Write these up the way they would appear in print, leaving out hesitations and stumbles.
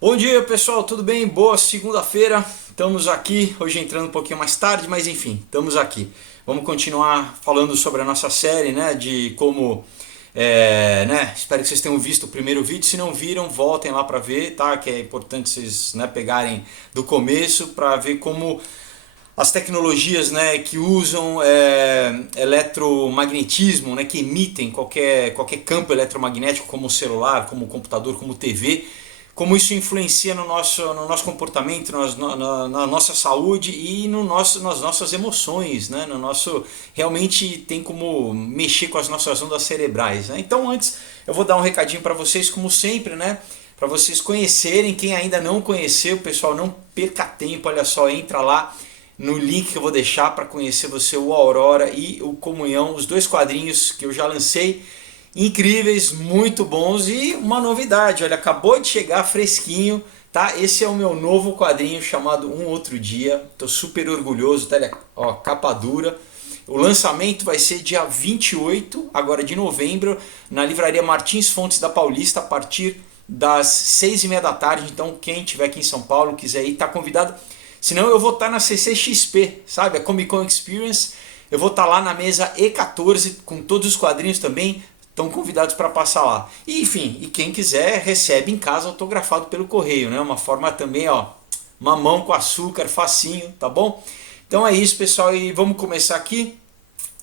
Bom dia pessoal, tudo bem? Boa segunda-feira, estamos aqui, hoje entrando um pouquinho mais tarde, mas enfim, estamos aqui. Vamos continuar falando sobre a nossa série, né, de como, espero que vocês tenham visto o primeiro vídeo, se não viram, voltem lá para ver, tá? Que é importante vocês, né, pegarem do começo para ver como as tecnologias, né, que usam eletromagnetismo, né, que emitem qualquer campo eletromagnético, como o celular, como o computador, como TV, como isso influencia no nosso comportamento, na nossa saúde e nas nossas emoções, né? No nosso, realmente tem como mexer com as nossas ondas cerebrais. Né? Então antes eu vou dar um recadinho para vocês, como sempre, né? Para vocês conhecerem, quem ainda não conheceu, pessoal, não perca tempo, olha só, entra lá no link que eu vou deixar para conhecer você o Aurora e o Comunhão, os dois quadrinhos que eu já lancei, incríveis, muito bons e uma novidade, olha, acabou de chegar fresquinho, tá? Esse é o meu novo quadrinho chamado Um Outro Dia, tô super orgulhoso, tá? Ó, capa dura. O lançamento vai ser dia 28 agora de novembro na livraria Martins Fontes da Paulista a partir das 6:30 da tarde, então quem estiver aqui em São Paulo quiser ir, tá convidado. Senão eu vou estar na CCXP, sabe? A Comic Con Experience. Eu vou estar lá na mesa E14 com todos os quadrinhos também. Estão convidados para passar lá. E, enfim, e quem quiser recebe em casa autografado pelo correio, né? Uma forma também, ó, mamão com açúcar, facinho, tá bom? Então é isso, pessoal, e vamos começar aqui.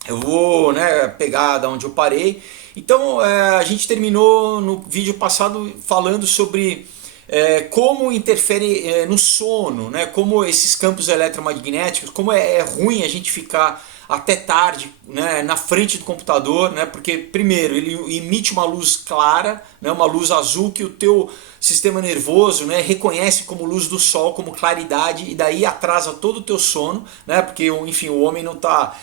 Eu vou, né, pegar da onde eu parei. Então a gente terminou no vídeo passado falando sobre como interfere no sono, né? Como esses campos eletromagnéticos, como é ruim a gente ficar até tarde, né, na frente do computador, né? Porque primeiro ele emite uma luz clara, né, uma luz azul que o teu sistema nervoso, né, reconhece como luz do sol, como claridade, e daí atrasa todo o teu sono, né? Porque enfim, o homem não está,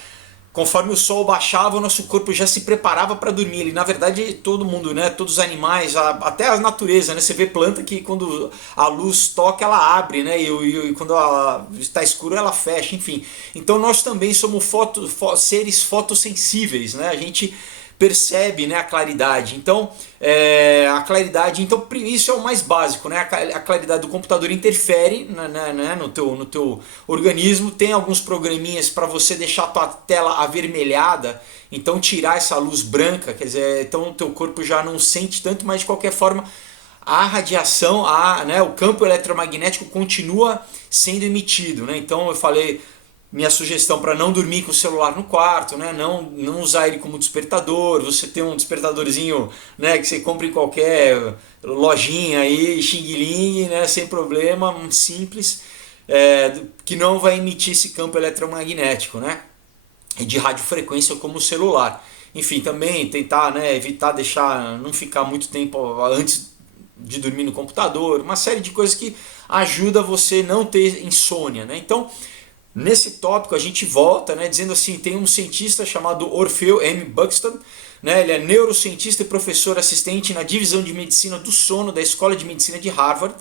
conforme o sol baixava, o nosso corpo já se preparava para dormir. Ele, na verdade, todo mundo, né, todos os animais, até a natureza, né, você vê planta que quando a luz toca, ela abre, né, e quando está escuro, ela fecha, enfim. Então nós também somos seres fotossensíveis, né, a gente percebe, né, a claridade. Então, a claridade, então isso é o mais básico, né? A claridade do computador interfere, né, no teu organismo. Tem alguns programinhas para você deixar a tua tela avermelhada, então tirar essa luz branca, quer dizer, então o teu corpo já não sente tanto, mas de qualquer forma a radiação, né, o campo eletromagnético continua sendo emitido, né? Então eu falei minha sugestão para não dormir com o celular no quarto, né? Não usar ele como despertador, você tem um despertadorzinho, né, que você compra em qualquer lojinha aí, xing-ling, né, sem problema, simples, que não vai emitir esse campo eletromagnético, né, e de radiofrequência como o celular. Enfim, também tentar, né, evitar deixar, não ficar muito tempo antes de dormir no computador, uma série de coisas que ajuda você não ter insônia, né? Então, nesse tópico a gente volta, né, dizendo assim, tem um cientista chamado Orfeu M. Buxton, né, ele é neurocientista e professor assistente na divisão de medicina do sono da Escola de Medicina de Harvard.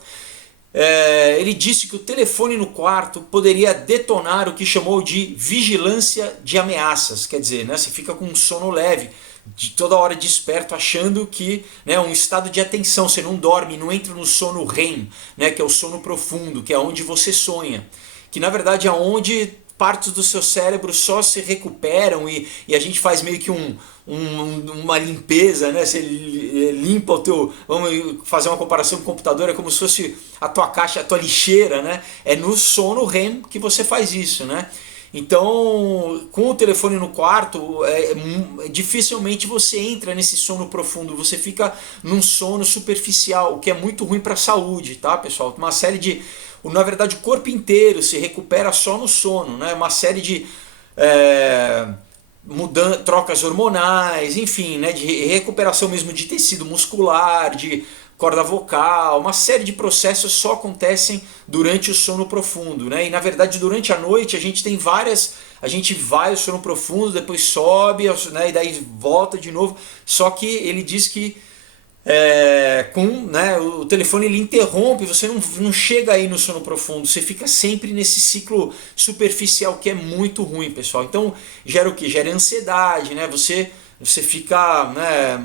Ele disse que o telefone no quarto poderia detonar o que chamou de vigilância de ameaças, quer dizer, né, você fica com um sono leve, de toda hora desperto, achando que, né, um estado de atenção, você não dorme, não entra no sono REM, né, que é o sono profundo, que é onde você sonha, que na verdade é onde partes do seu cérebro só se recuperam e a gente faz meio que uma limpeza, né? Você limpa o teu, vamos fazer uma comparação com o computador, é como se fosse a tua caixa, a tua lixeira, né? É no sono REM que você faz isso, né? Então, com o telefone no quarto, dificilmente você entra nesse sono profundo, você fica num sono superficial, o que é muito ruim para a saúde, tá, pessoal? Uma série de, na verdade, o corpo inteiro se recupera só no sono, né? Uma série de trocas hormonais, enfim, né? De recuperação mesmo de tecido muscular, de corda vocal, uma série de processos só acontecem durante o sono profundo, né? E na verdade durante a noite a gente tem várias, a gente vai ao sono profundo, depois sobe, né? E daí volta de novo. Só que ele diz que né, o telefone ele interrompe, você não chega aí no sono profundo, você fica sempre nesse ciclo superficial que é muito ruim, pessoal. Então gera o que? Gera ansiedade, né? Você fica, né,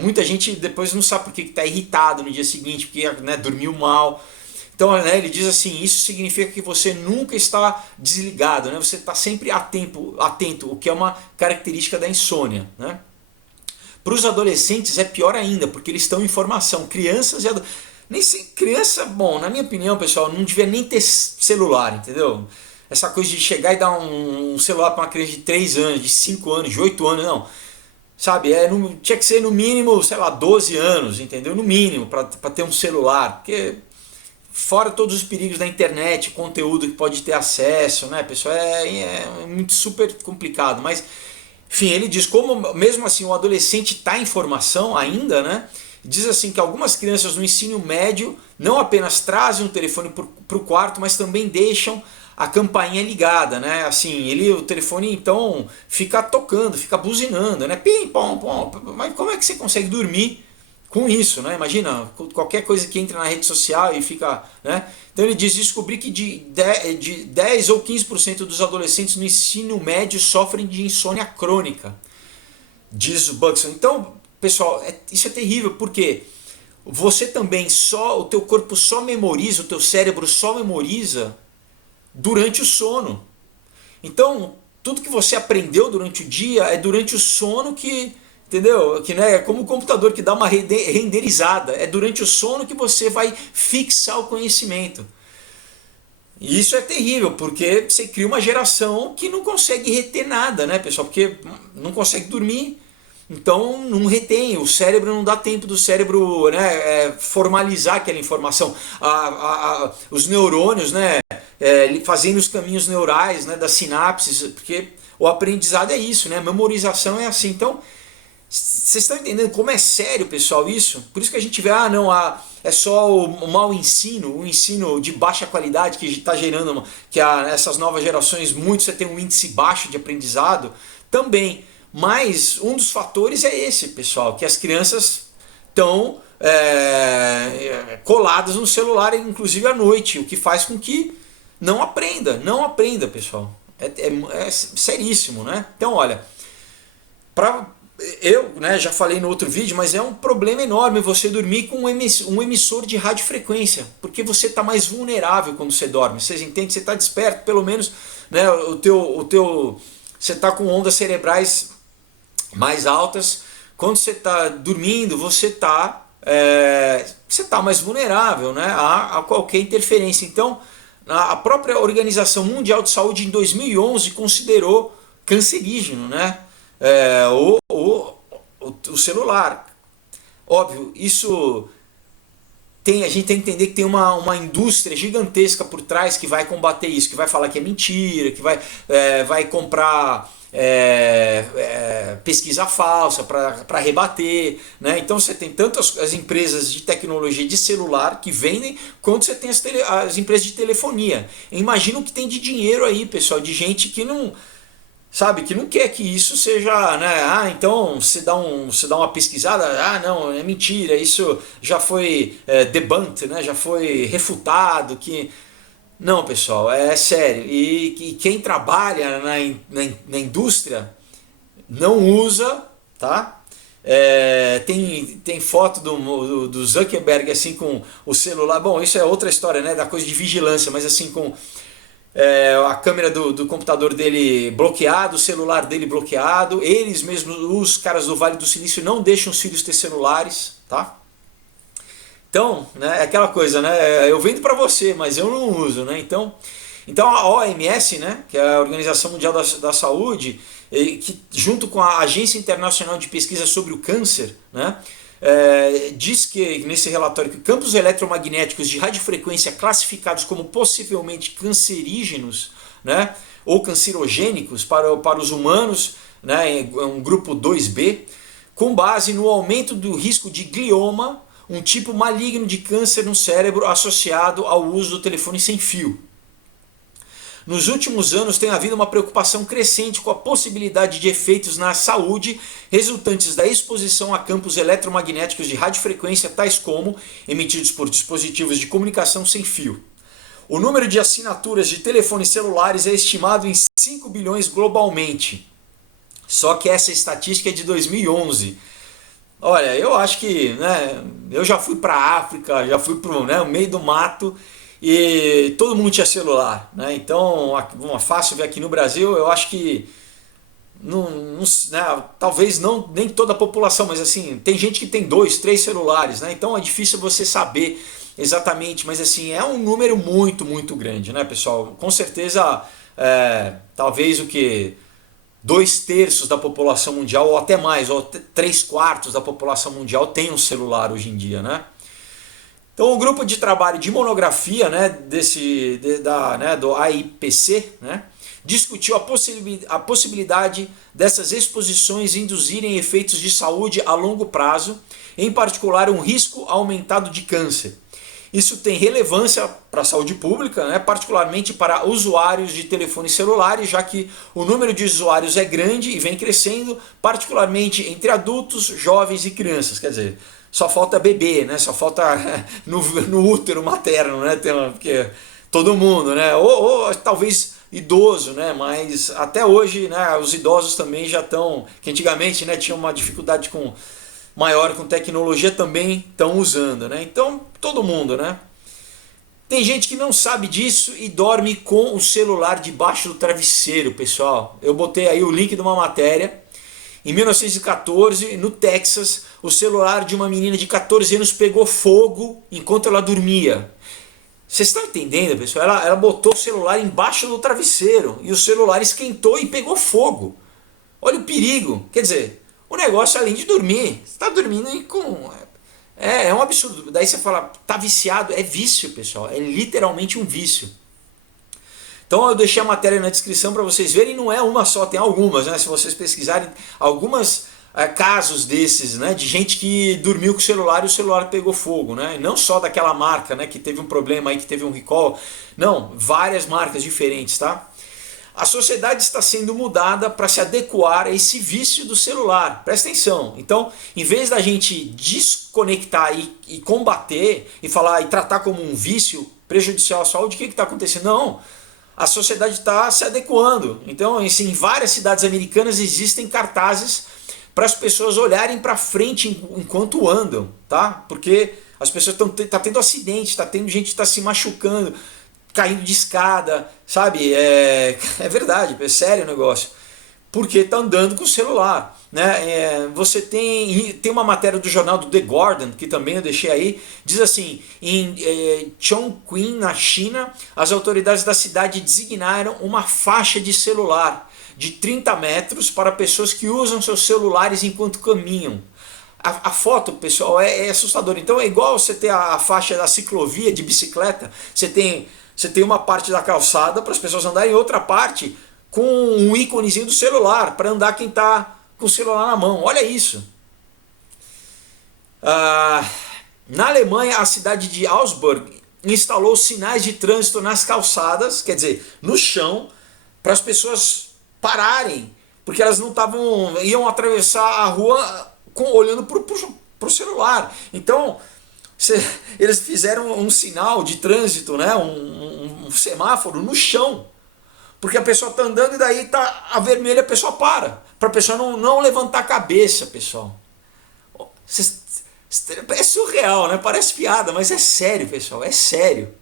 muita gente depois não sabe por que está irritado no dia seguinte, porque, né, dormiu mal. Então, né, ele diz assim, isso significa que você nunca está desligado, né? Você está sempre atento, o que é uma característica da insônia, né? Para os adolescentes é pior ainda, porque eles estão em formação. Crianças e nem se criança, bom, na minha opinião, pessoal, não devia nem ter celular, entendeu? Essa coisa de chegar e dar um celular para uma criança de 3 anos, de 5 anos, de 8 anos, não. Sabe, tinha que ser no mínimo, sei lá, 12 anos, entendeu? No mínimo, para ter um celular. Porque fora todos os perigos da internet, conteúdo que pode ter acesso, né, pessoal, é muito super complicado. Mas, enfim, ele diz como mesmo assim o adolescente está em formação ainda, né? Diz assim que algumas crianças no ensino médio não apenas trazem o telefone para o quarto, mas também deixam a campainha ligada, né? Assim, o telefone então fica tocando, fica buzinando, né? Pim, pom, pom. Mas como é que você consegue dormir com isso, né? Imagina, qualquer coisa que entra na rede social e fica, né? Então ele diz, descobri que de 10 ou 15% dos adolescentes no ensino médio sofrem de insônia crônica, diz o Buxton. Então, pessoal, isso é terrível, porque você também o teu corpo só memoriza, o teu cérebro só memoriza durante o sono. Então, tudo que você aprendeu durante o dia é durante o sono que, entendeu? Que, né, é como o computador que dá uma renderizada, é durante o sono que você vai fixar o conhecimento. E isso é terrível, porque você cria uma geração que não consegue reter nada, né, pessoal? Porque não consegue dormir. Então não retém, o cérebro não dá tempo do cérebro, né, formalizar aquela informação. Os neurônios, né, fazendo os caminhos neurais, né, das sinapses, porque o aprendizado é isso, né, a memorização é assim. Então, vocês estão entendendo como é sério, pessoal, isso? Por isso que a gente vê, é só o mau ensino, o ensino de baixa qualidade que está gerando, essas novas gerações, você tem um índice baixo de aprendizado também. Mas um dos fatores é esse, pessoal, que as crianças estão coladas no celular, inclusive à noite, o que faz com que não aprenda, pessoal. É seríssimo, né? Então, olha, eu, né, já falei no outro vídeo, mas é um problema enorme você dormir com um emissor de radiofrequência, porque você está mais vulnerável quando você dorme. Vocês entendem? Você está desperto, pelo menos, né, você está com ondas cerebrais mais altas. Quando você está dormindo, você está mais vulnerável, né, a qualquer interferência. Então, a própria Organização Mundial de Saúde em 2011 considerou cancerígeno, né, o celular. Óbvio, isso a gente tem que entender que tem uma indústria gigantesca por trás que vai combater isso, que vai falar que é mentira, que vai comprar pesquisa falsa para rebater, né? Então você tem tanto as empresas de tecnologia de celular que vendem, quanto você tem as empresas de telefonia. Imagina o que tem de dinheiro aí, pessoal, de gente que não... Sabe, que não quer que isso seja, né? Então você dá uma pesquisada, não, é mentira, isso já foi debunked, né? Já foi refutado, que... Não, pessoal, é sério. E quem trabalha na indústria não usa, tá? Tem foto do Zuckerberg assim com o celular. Bom, isso é outra história, né? Da coisa de vigilância, mas assim com a câmera do computador dele bloqueado, o celular dele bloqueado. Eles mesmos, os caras do Vale do Silício, não deixam os filhos ter celulares, tá? Então, né, é aquela coisa, né? Eu vendo para você, mas eu não uso, né? Então a OMS, né, que é a Organização Mundial da Saúde, que junto com a Agência Internacional de Pesquisa sobre o Câncer, né, diz que nesse relatório que campos eletromagnéticos de radiofrequência classificados como possivelmente cancerígenos, né, ou cancerogênicos para os humanos, né, um grupo 2B, com base no aumento do risco de glioma, um tipo maligno de câncer no cérebro associado ao uso do telefone sem fio. Nos últimos anos tem havido uma preocupação crescente com a possibilidade de efeitos na saúde resultantes da exposição a campos eletromagnéticos de radiofrequência, tais como emitidos por dispositivos de comunicação sem fio. O número de assinaturas de telefones celulares é estimado em 5 bilhões globalmente. Só que essa estatística é de 2011. Olha, eu acho que, né, eu já fui para a África, já fui para o meio do mato e todo mundo tinha celular, né? Então, é fácil ver aqui no Brasil, eu acho que talvez não nem toda a população, mas assim, tem gente que tem dois, três celulares, né? Então é difícil você saber exatamente, mas assim, é um número muito, muito grande, né, pessoal? Com certeza, talvez o que 2/3 da população mundial, ou até mais, ou 3/4 da população mundial tem um celular hoje em dia, né? Então, o grupo de trabalho de monografia, né, do AIPC, né, discutiu a possibilidade dessas exposições induzirem efeitos de saúde a longo prazo, em particular um risco aumentado de câncer. Isso tem relevância para a saúde pública, né, particularmente para usuários de telefones celulares, já que o número de usuários é grande e vem crescendo, particularmente entre adultos, jovens e crianças. Quer dizer, só falta bebê, né? Só falta no útero materno, né? Porque todo mundo, né? Ou talvez idoso, né? Mas até hoje, né? Os idosos também já estão, que antigamente, né? Tinha uma dificuldade maior com tecnologia, também estão usando, né? Então todo mundo, né? Tem gente que não sabe disso e dorme com o celular debaixo do travesseiro, pessoal. Eu botei aí o link de uma matéria. Em 1914, no Texas, o celular de uma menina de 14 anos pegou fogo enquanto ela dormia. Vocês estão entendendo, pessoal? Ela botou o celular embaixo do travesseiro e o celular esquentou e pegou fogo. Olha o perigo. Quer dizer, o negócio além de dormir, você está dormindo com... É um absurdo. Daí você fala, tá viciado. É vício, pessoal. É literalmente um vício. Então eu deixei a matéria na descrição para vocês verem, não é uma só, tem algumas, né? Se vocês pesquisarem, algumas casos desses, né? De gente que dormiu com o celular e o celular pegou fogo, né? E não só daquela marca, né? Que teve um problema aí, que teve um recall. Não, várias marcas diferentes, tá? A sociedade está sendo mudada para se adequar a esse vício do celular. Presta atenção. Então, em vez da gente desconectar e combater e falar e tratar como um vício prejudicial à saúde, o que está acontecendo? Não. A sociedade está se adequando. Então, assim, em várias cidades americanas existem cartazes para as pessoas olharem para frente enquanto andam, tá? Porque as pessoas tá tendo acidente, tá tendo gente que está se machucando, caindo de escada, sabe? É verdade, é sério o negócio. Porque está andando com o celular. Né? Você tem uma matéria do jornal do The Guardian, que também eu deixei aí, diz assim, em Chongqing, na China, as autoridades da cidade designaram uma faixa de celular de 30 metros para pessoas que usam seus celulares enquanto caminham. A foto, pessoal, é assustadora. Então é igual você ter a faixa da ciclovia de bicicleta, você tem uma parte da calçada para as pessoas andarem e outra parte com um íconezinho do celular para andar quem está com o celular na mão. Olha isso. Na Alemanha, a cidade de Augsburg instalou sinais de trânsito nas calçadas, quer dizer, no chão, para as pessoas pararem, porque elas não iam atravessar a rua olhando para o celular. Então, eles fizeram um sinal de trânsito, né, um semáforo no chão. Porque a pessoa está andando e daí tá a vermelha, a pessoa para a pessoa não levantar a cabeça, pessoal. É surreal, né? Parece piada, mas é sério, pessoal, é sério.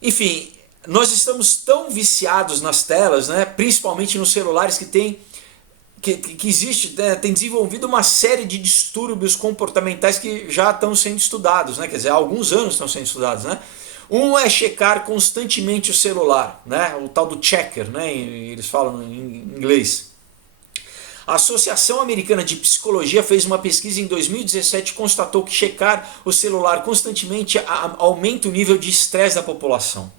Enfim, nós estamos tão viciados nas telas, né? Principalmente nos celulares que existe, né? Tem desenvolvido uma série de distúrbios comportamentais que já estão sendo estudados, né? Quer dizer, há alguns anos estão sendo estudados, né? Um é checar constantemente o celular, né? O tal do checker, né? Eles falam em inglês. A Associação Americana de Psicologia fez uma pesquisa em 2017 e constatou que checar o celular constantemente aumenta o nível de estresse da população.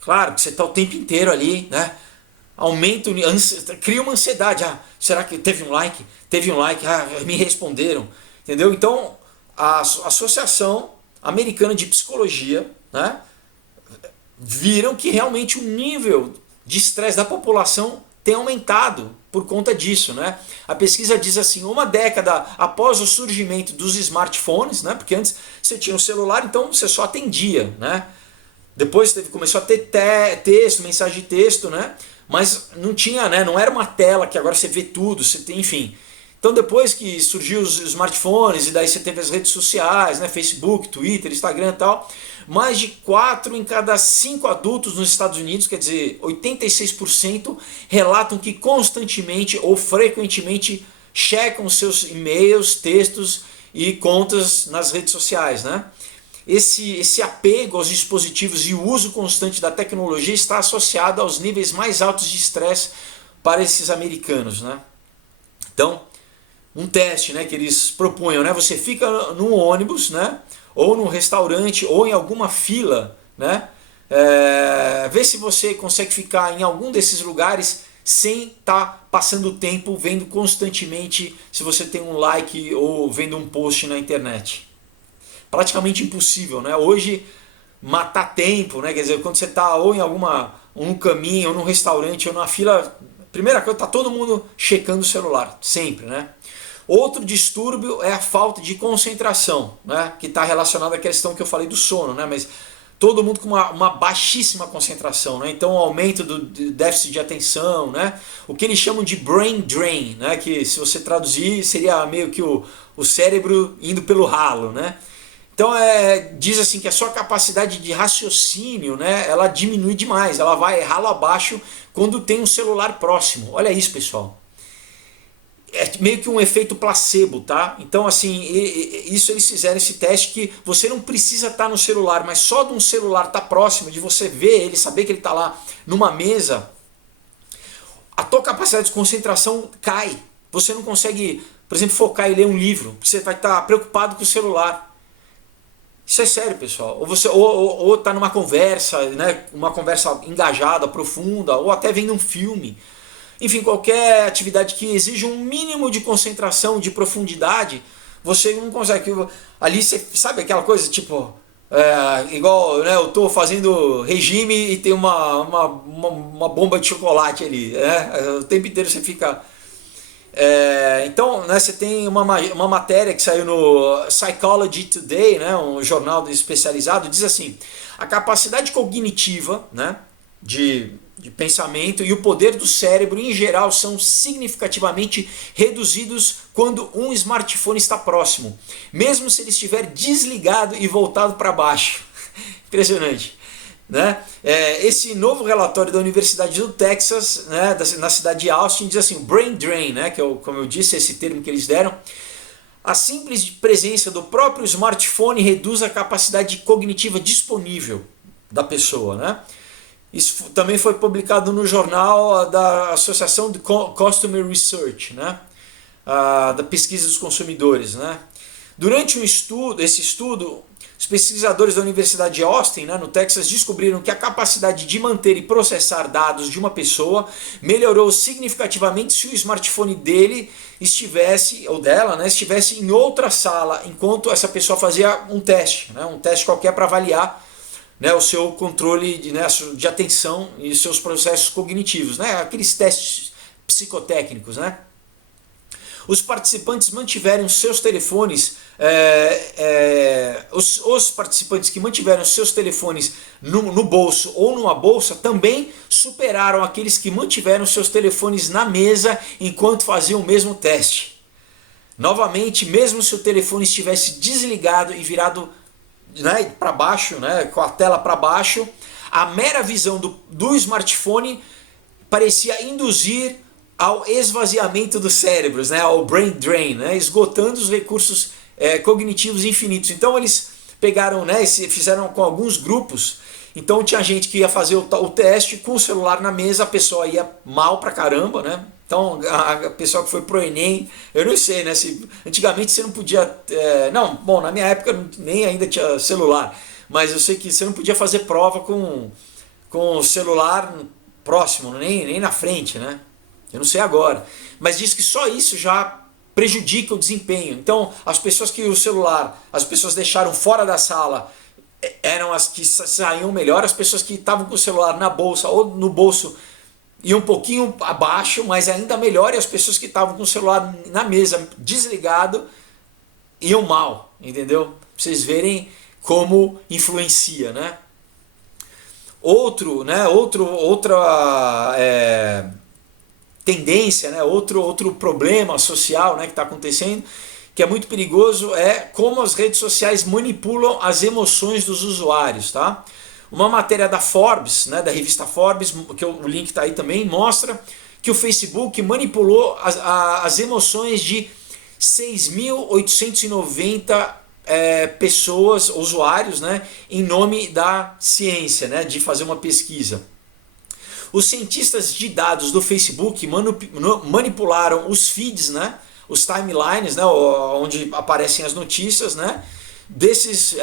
Claro que você está o tempo inteiro ali, né? Cria uma ansiedade. Será que teve um like? Teve um like, me responderam. Entendeu? Então, a Associação Americana de Psicologia, né, viram que realmente o nível de estresse da população tem aumentado por conta disso, né? A pesquisa diz assim, uma década após o surgimento dos smartphones, né, porque antes você tinha um celular, então você só atendia, né? Depois começou a ter texto, mensagem de texto, né? Mas não tinha, né? Não era uma tela que agora você vê tudo, você tem, enfim. Então depois que surgiu os smartphones e daí você teve as redes sociais, né, Facebook, Twitter, Instagram e tal, mais de 4 em cada 5 adultos nos Estados Unidos, quer dizer, 86% relatam que constantemente ou frequentemente checam seus e-mails, textos e contas nas redes sociais, né? Esse apego aos dispositivos e o uso constante da tecnologia está associado aos níveis mais altos de estresse para esses americanos, né? Então, um teste, né, que eles propunham, né? Você fica num ônibus, né, ou num restaurante, ou em alguma fila, né? Vê se você consegue ficar em algum desses lugares sem estar passando o tempo vendo constantemente se você tem um like ou vendo um post na internet. Praticamente impossível, né? Hoje matar tempo, né? Quer dizer, quando você está ou em um caminho, ou num restaurante, ou numa fila, primeira coisa, tá todo mundo checando o celular, sempre, né? Outro distúrbio é a falta de concentração, né? Que está relacionado à questão que eu falei do sono, né? Mas todo mundo com uma baixíssima concentração, né? Então o aumento do déficit de atenção, né? O que eles chamam de brain drain, né? Que se você traduzir seria meio que o cérebro indo pelo ralo, né? Então diz assim que a sua capacidade de raciocínio, né, ela diminui demais, ela vai ralo abaixo quando tem um celular próximo. Olha isso, pessoal. É meio que um efeito placebo, tá? Então assim, isso eles fizeram esse teste que você não precisa estar no celular, mas só de um celular estar próximo, de você ver ele, saber que ele está lá numa mesa, a tua capacidade de concentração cai. Você não consegue, por exemplo, focar e ler um livro, você vai estar preocupado com o celular. Isso é sério, pessoal. Ou você ou tá numa conversa, né, uma conversa engajada, profunda, ou até vendo um filme. Enfim, qualquer atividade que exija um mínimo de concentração, de profundidade, você não consegue. Ali você sabe aquela coisa tipo, igual, né, eu tô fazendo regime e tem uma bomba de chocolate ali, né? O tempo inteiro você fica. Então, né, você tem uma matéria que saiu no Psychology Today, né, um jornal especializado, diz assim: a capacidade cognitiva, né, de pensamento e o poder do cérebro em geral são significativamente reduzidos quando um smartphone está próximo, mesmo se ele estiver desligado e voltado para baixo. Impressionante. Né? Esse novo relatório da Universidade do Texas, né, na cidade de Austin, diz assim: brain drain, né, que é, como eu disse, esse termo que eles deram. A simples presença do próprio smartphone reduz a capacidade cognitiva disponível da pessoa. Né? Isso também foi publicado no jornal da Associação de Customer Research, né, da pesquisa dos consumidores. Né? Durante esse estudo, os pesquisadores da Universidade de Austin, né, no Texas, descobriram que a capacidade de manter e processar dados de uma pessoa melhorou significativamente se o smartphone dele estivesse, ou dela, né, estivesse em outra sala, enquanto essa pessoa fazia um teste, né, um teste qualquer para avaliar, né, o seu controle de atenção e seus processos cognitivos, né, aqueles testes psicotécnicos, né. Os participantes mantiveram seus telefones, os participantes que mantiveram seus telefones no bolso ou numa bolsa também superaram aqueles que mantiveram seus telefones na mesa enquanto faziam o mesmo teste. Novamente, mesmo se o telefone estivesse desligado e virado, né, para baixo, né, com a tela para baixo, a mera visão do smartphone parecia induzir ao esvaziamento dos cérebros, né, ao brain drain, né, esgotando os recursos cognitivos infinitos. Então eles pegaram, né, fizeram com alguns grupos. Então tinha gente que ia fazer o teste com o celular na mesa, a pessoa ia mal pra caramba, né? Então a pessoa que foi pro Enem, eu não sei, né? Antigamente você não podia, não, bom, na minha época nem ainda tinha celular, mas eu sei que você não podia fazer prova com o celular próximo, nem na frente, né? Eu não sei agora, mas diz que só isso já prejudica o desempenho. Então, as pessoas que o celular, as pessoas deixaram fora da sala, eram as que saíam melhor, as pessoas que estavam com o celular na bolsa ou no bolso iam um pouquinho abaixo, mas ainda melhor, e as pessoas que estavam com o celular na mesa desligado iam mal, entendeu? Pra vocês verem como influencia, né? Outra tendência, né, outro problema social, né, que está acontecendo, que é muito perigoso, é como as redes sociais manipulam as emoções dos usuários, tá? Uma matéria da Forbes, né, da revista Forbes, que o link está aí também, mostra que o Facebook manipulou as emoções de 6.890 pessoas, usuários, né, em nome da ciência, né, de fazer uma pesquisa. Os cientistas de dados do Facebook manipularam os feeds, né, os timelines, né, onde aparecem as notícias, né, desses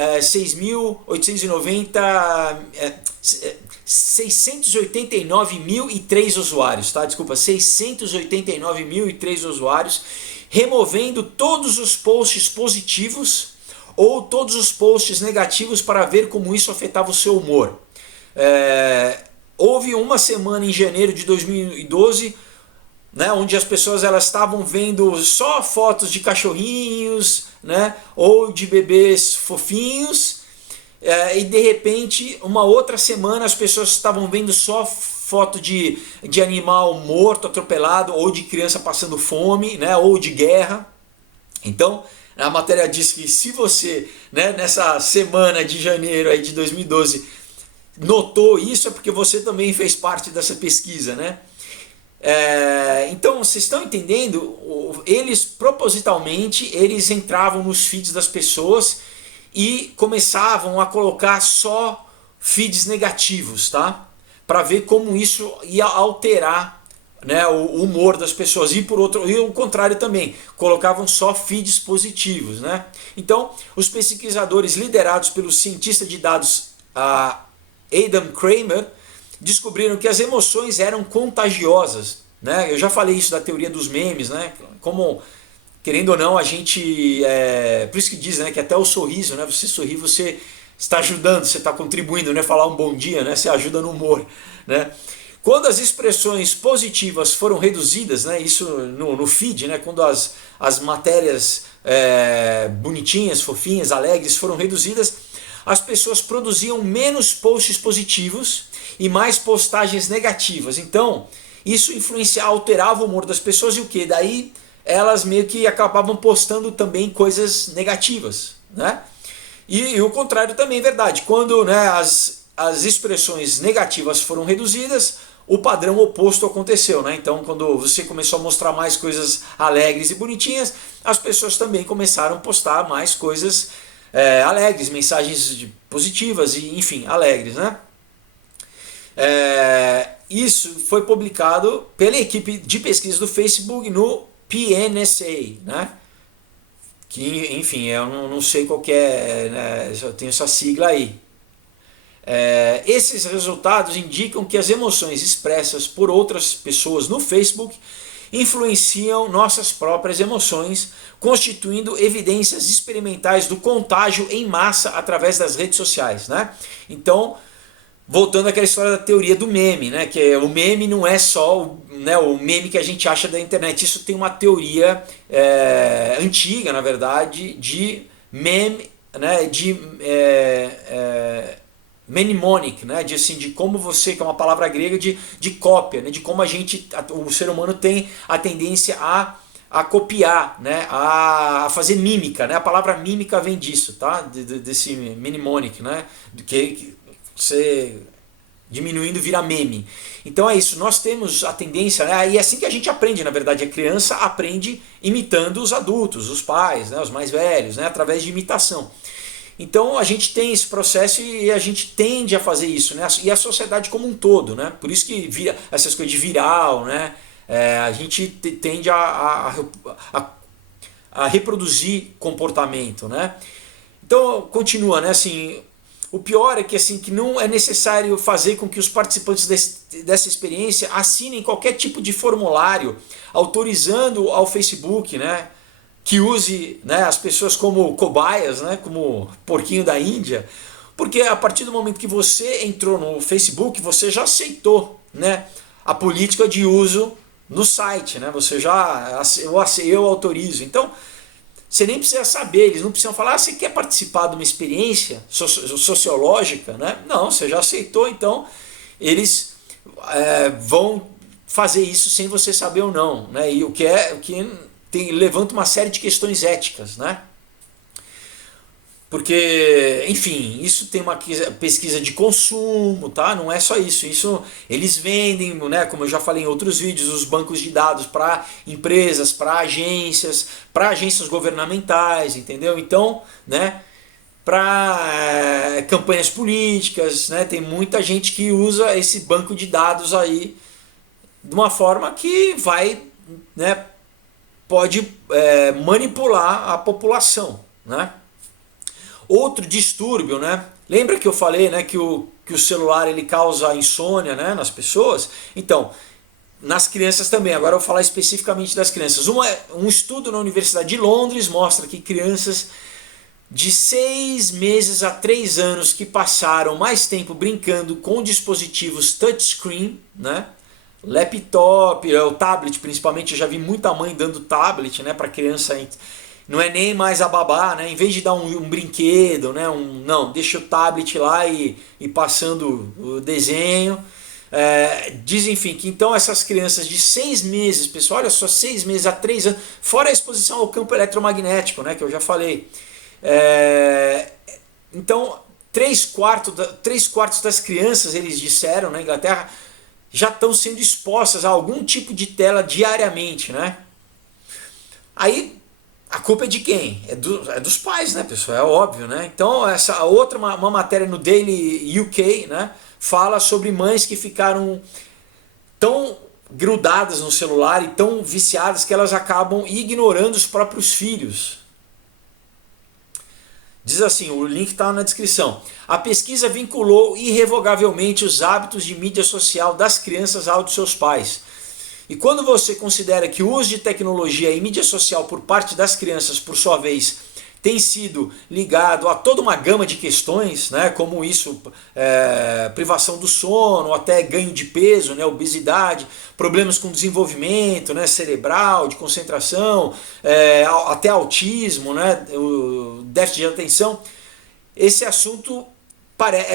689.003 usuários, tá? Desculpa, 689.003 usuários, removendo todos os posts positivos ou todos os posts negativos para ver como isso afetava o seu humor. Houve uma semana em janeiro de 2012, né, onde as pessoas elas estavam vendo só fotos de cachorrinhos, né, ou de bebês fofinhos, e de repente uma outra semana as pessoas estavam vendo só foto de animal morto, atropelado, ou de criança passando fome, né, ou de guerra. Então a matéria diz que se você, né, nessa semana de janeiro aí de 2012 notou isso, é porque você também fez parte dessa pesquisa, né? Então vocês estão entendendo? Eles propositalmente eles entravam nos feeds das pessoas e começavam a colocar só feeds negativos, tá? Para ver como isso ia alterar, né, o humor das pessoas. E por outro, e o contrário também, colocavam só feeds positivos, né? Então os pesquisadores liderados pelo cientista de dados Adam Kramer descobriram que as emoções eram contagiosas, né? Eu já falei isso da teoria dos memes, né? Como, querendo ou não, a gente... por isso que diz, né, que até o sorriso, né? Você sorrir, você está ajudando, você está contribuindo, né? Falar um bom dia, né? Você ajuda no humor, né? Quando as expressões positivas foram reduzidas, né? Isso no feed, né? Quando as matérias bonitinhas, fofinhas, alegres foram reduzidas, as pessoas produziam menos posts positivos e mais postagens negativas. Então, isso alterava o humor das pessoas e o que? Daí elas meio que acabavam postando também coisas negativas, né? E o contrário também é verdade. Quando, né, as expressões negativas foram reduzidas, o padrão oposto aconteceu, né? Então, quando você começou a mostrar mais coisas alegres e bonitinhas, as pessoas também começaram a postar mais coisas alegres, mensagens positivas e, enfim, alegres, né? Isso foi publicado pela equipe de pesquisa do Facebook no PNSA, né? Que, enfim, eu não sei qual que é, né? Eu tenho essa sigla aí. Esses resultados indicam que as emoções expressas por outras pessoas no Facebook influenciam nossas próprias emoções, constituindo evidências experimentais do contágio em massa através das redes sociais, né? Então, voltando àquela história da teoria do meme, né? Que o meme não é só o meme que a gente acha da internet. Isso tem uma teoria antiga, na verdade, de meme, né? Mnemonic, né? De como você, que é uma palavra grega de cópia, né? De como o ser humano tem a tendência a copiar, né? A fazer mímica, né? A palavra mímica vem disso, tá? Desse mnemonic, né? Que você diminuindo vira meme. Então é isso, nós temos a tendência, né? E é assim que a gente aprende, na verdade, a criança aprende imitando os adultos, os pais, né? Os mais velhos, né? Através de imitação. Então a gente tem esse processo e a gente tende a fazer isso, né? E a sociedade como um todo, né? Por isso que vira essas coisas de viral, né? A gente tende a reproduzir comportamento, né? Então continua, né? Assim, o pior é que, assim, que não é necessário fazer com que os participantes dessa experiência assinem qualquer tipo de formulário autorizando ao Facebook, né, que use, né, as pessoas como cobaias, né, como porquinho da Índia, porque a partir do momento que você entrou no Facebook, você já aceitou, né, a política de uso no site, né, você já, eu autorizo. Então, você nem precisa saber, eles não precisam falar, você quer participar de uma experiência sociológica, né? Não, você já aceitou, então eles vão fazer isso sem você saber ou não, né? E o que levanta uma série de questões éticas, né? Porque, enfim, isso tem uma pesquisa de consumo, tá? Não é só isso. Isso eles vendem, né? Como eu já falei em outros vídeos, os bancos de dados para empresas, para agências governamentais, entendeu? Então, né? Para campanhas políticas, né? Tem muita gente que usa esse banco de dados aí de uma forma que vai, né? Pode manipular a população, né? Outro distúrbio, né? Lembra que eu falei, né, que o celular ele causa insônia, né, nas pessoas? Então, nas crianças também. Agora eu vou falar especificamente das crianças. Um estudo na Universidade de Londres mostra que crianças de 6 meses a 3 anos que passaram mais tempo brincando com dispositivos touchscreen, né? Laptop, o tablet principalmente, eu já vi muita mãe dando tablet, né, para criança. Não é nem mais a babá, né? Em vez de dar um brinquedo, né? Não, deixa o tablet lá e passando o desenho. Diz, enfim, que então essas crianças de 6 meses, pessoal, olha só, 6 meses a 3 anos, fora a exposição ao campo eletromagnético, né? Que eu já falei. Então, 3/4 das crianças, eles disseram na Inglaterra, já estão sendo expostas a algum tipo de tela diariamente, né? Aí a culpa é de quem? É dos pais, né, pessoal? É óbvio, né? Então, essa outra, uma matéria no Daily UK, né, fala sobre mães que ficaram tão grudadas no celular e tão viciadas que elas acabam ignorando os próprios filhos. Diz assim, o link está na descrição. A pesquisa vinculou irrevogavelmente os hábitos de mídia social das crianças aos de seus pais. E quando você considera que o uso de tecnologia e mídia social por parte das crianças, por sua vez, tem sido ligado a toda uma gama de questões, né, como isso, privação do sono, até ganho de peso, né, obesidade, problemas com desenvolvimento, né, cerebral, de concentração, até autismo, né, o déficit de atenção, esse assunto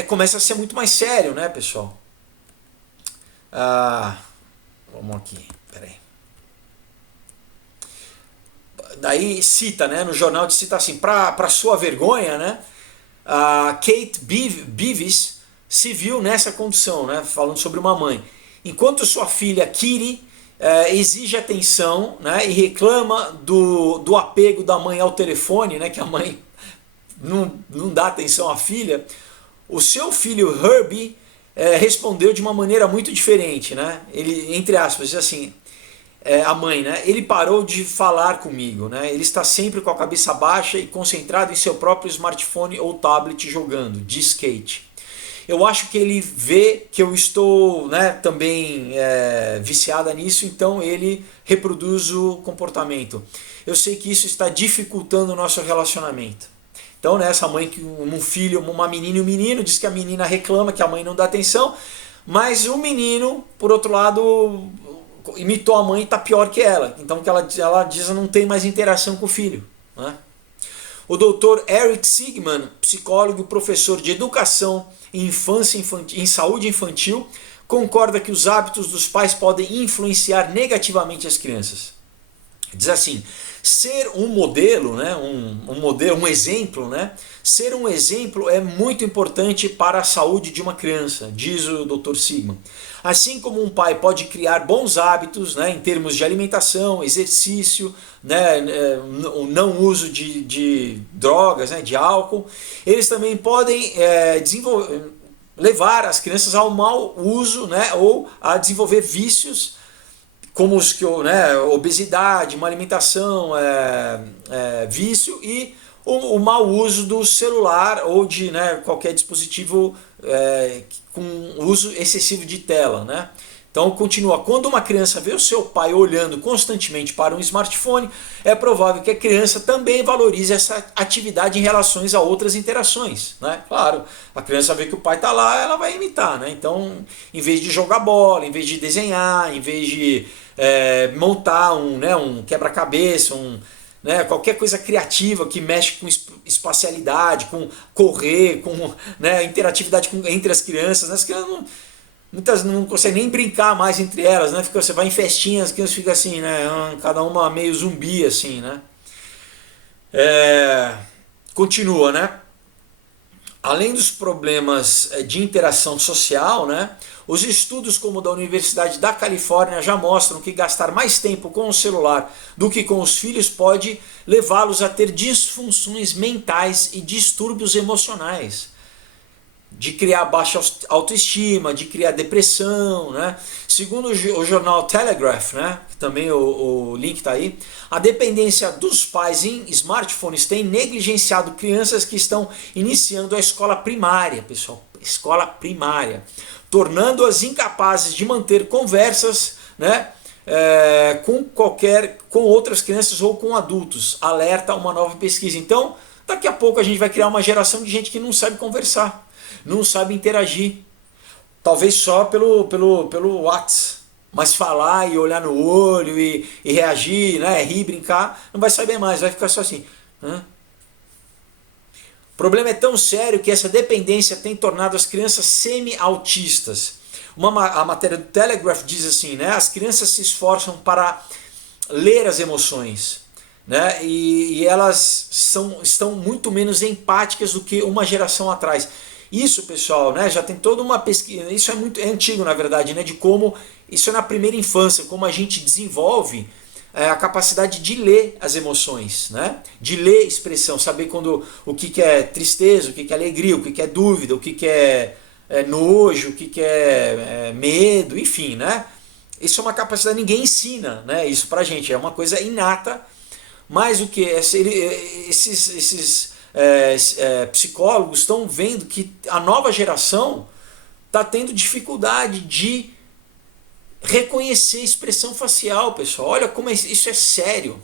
começa a ser muito mais sério, né, pessoal? Vamos aqui, peraí. Daí cita, né, no jornal cita assim, para sua vergonha, né, a Kate Beavis se viu nessa condição, né, falando sobre uma mãe. Enquanto sua filha Kitty exige atenção, né, e reclama do apego da mãe ao telefone, né, que a mãe não dá atenção à filha, o seu filho Herbie respondeu de uma maneira muito diferente, né? Ele, entre aspas, diz assim, a mãe, né? Ele parou de falar comigo, né? Ele está sempre com a cabeça baixa e concentrado em seu próprio smartphone ou tablet jogando, diz Kate. Eu acho que ele vê que eu estou, né, também viciada nisso, então ele reproduz o comportamento. Eu sei que isso está dificultando o nosso relacionamento. Então, né, essa mãe, um filho, uma menina e um menino, diz que a menina reclama que a mãe não dá atenção, mas o menino, por outro lado, imitou a mãe e está pior que ela. Então, que ela diz que não tem mais interação com o filho, né? O Dr. Eric Sigman, psicólogo e professor de educação em infância em saúde infantil, concorda que os hábitos dos pais podem influenciar negativamente as crianças. Diz assim, ser um modelo, né, um exemplo, né, ser um exemplo é muito importante para a saúde de uma criança, diz o Dr. Sigman. Assim como um pai pode criar bons hábitos, né, em termos de alimentação, exercício, né, o não uso de drogas, né, de álcool, eles também podem levar as crianças ao mau uso, né, ou a desenvolver vícios como os que, né, obesidade, má alimentação, vício e o mau uso do celular ou de, né, qualquer dispositivo com uso excessivo de tela, né? Então continua, quando uma criança vê o seu pai olhando constantemente para um smartphone, é provável que a criança também valorize essa atividade em relações a outras interações, né? Claro, a criança vê que o pai está lá, ela vai imitar, né? Então, em vez de jogar bola, em vez de desenhar, em vez de montar um quebra-cabeça, né, qualquer coisa criativa que mexe com espacialidade, com correr, com, né, interatividade entre as crianças, né? As crianças muitas não conseguem nem brincar mais entre elas, né? Você vai em festinhas, as crianças ficam assim, né? Cada uma meio zumbi, assim, né? Continua, né? Além dos problemas de interação social, né, os estudos como o da Universidade da Califórnia já mostram que gastar mais tempo com o celular do que com os filhos pode levá-los a ter disfunções mentais e distúrbios emocionais, de criar baixa autoestima, de criar depressão, né? Segundo o jornal Telegraph, né? Também o link está aí, a dependência dos pais em smartphones tem negligenciado crianças que estão iniciando a escola primária, pessoal, escola primária, tornando-as incapazes de manter conversas, né? Com outras crianças ou com adultos, alerta uma nova pesquisa. Então, daqui a pouco a gente vai criar uma geração de gente que não sabe conversar, não sabe interagir, talvez só pelo WhatsApp, mas falar e olhar no olho e reagir, né, rir, brincar, não vai saber mais, vai ficar só assim. O problema é tão sério que essa dependência tem tornado as crianças semi-autistas. A matéria do Telegraph diz assim, né, as crianças se esforçam para ler as emoções, né, e elas estão muito menos empáticas do que uma geração atrás. Isso, pessoal, né, já tem toda uma pesquisa, isso é antigo na verdade, né, de como, isso é na primeira infância, como a gente desenvolve a capacidade de ler as emoções, né, de ler expressão, saber o que é tristeza, o que é alegria, o que é dúvida, o que é nojo, o que é medo, enfim, né. Isso é uma capacidade, ninguém ensina, né, isso pra gente, é uma coisa inata, mas o que? Esses psicólogos estão vendo que a nova geração está tendo dificuldade de reconhecer expressão facial, pessoal. Olha como isso é sério.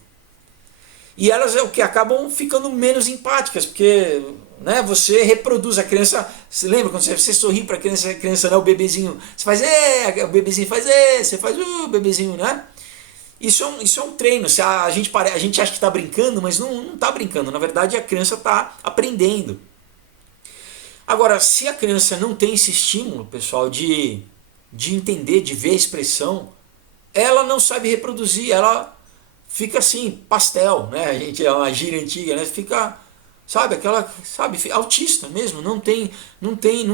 E elas é o que acabam ficando menos empáticas, porque, né, você reproduz a criança. Você lembra quando você sorri para a criança, né, o bebezinho, você faz o bebezinho faz você faz o bebezinho, né? Isso é um treino. A gente acha que está brincando, mas não está brincando. Na verdade, a criança está aprendendo. Agora, se a criança não tem esse estímulo, pessoal, de entender, de ver a expressão, ela não sabe reproduzir. Ela fica assim, pastel, né? A gente é uma gíria antiga, né? Fica, sabe, autista mesmo. Não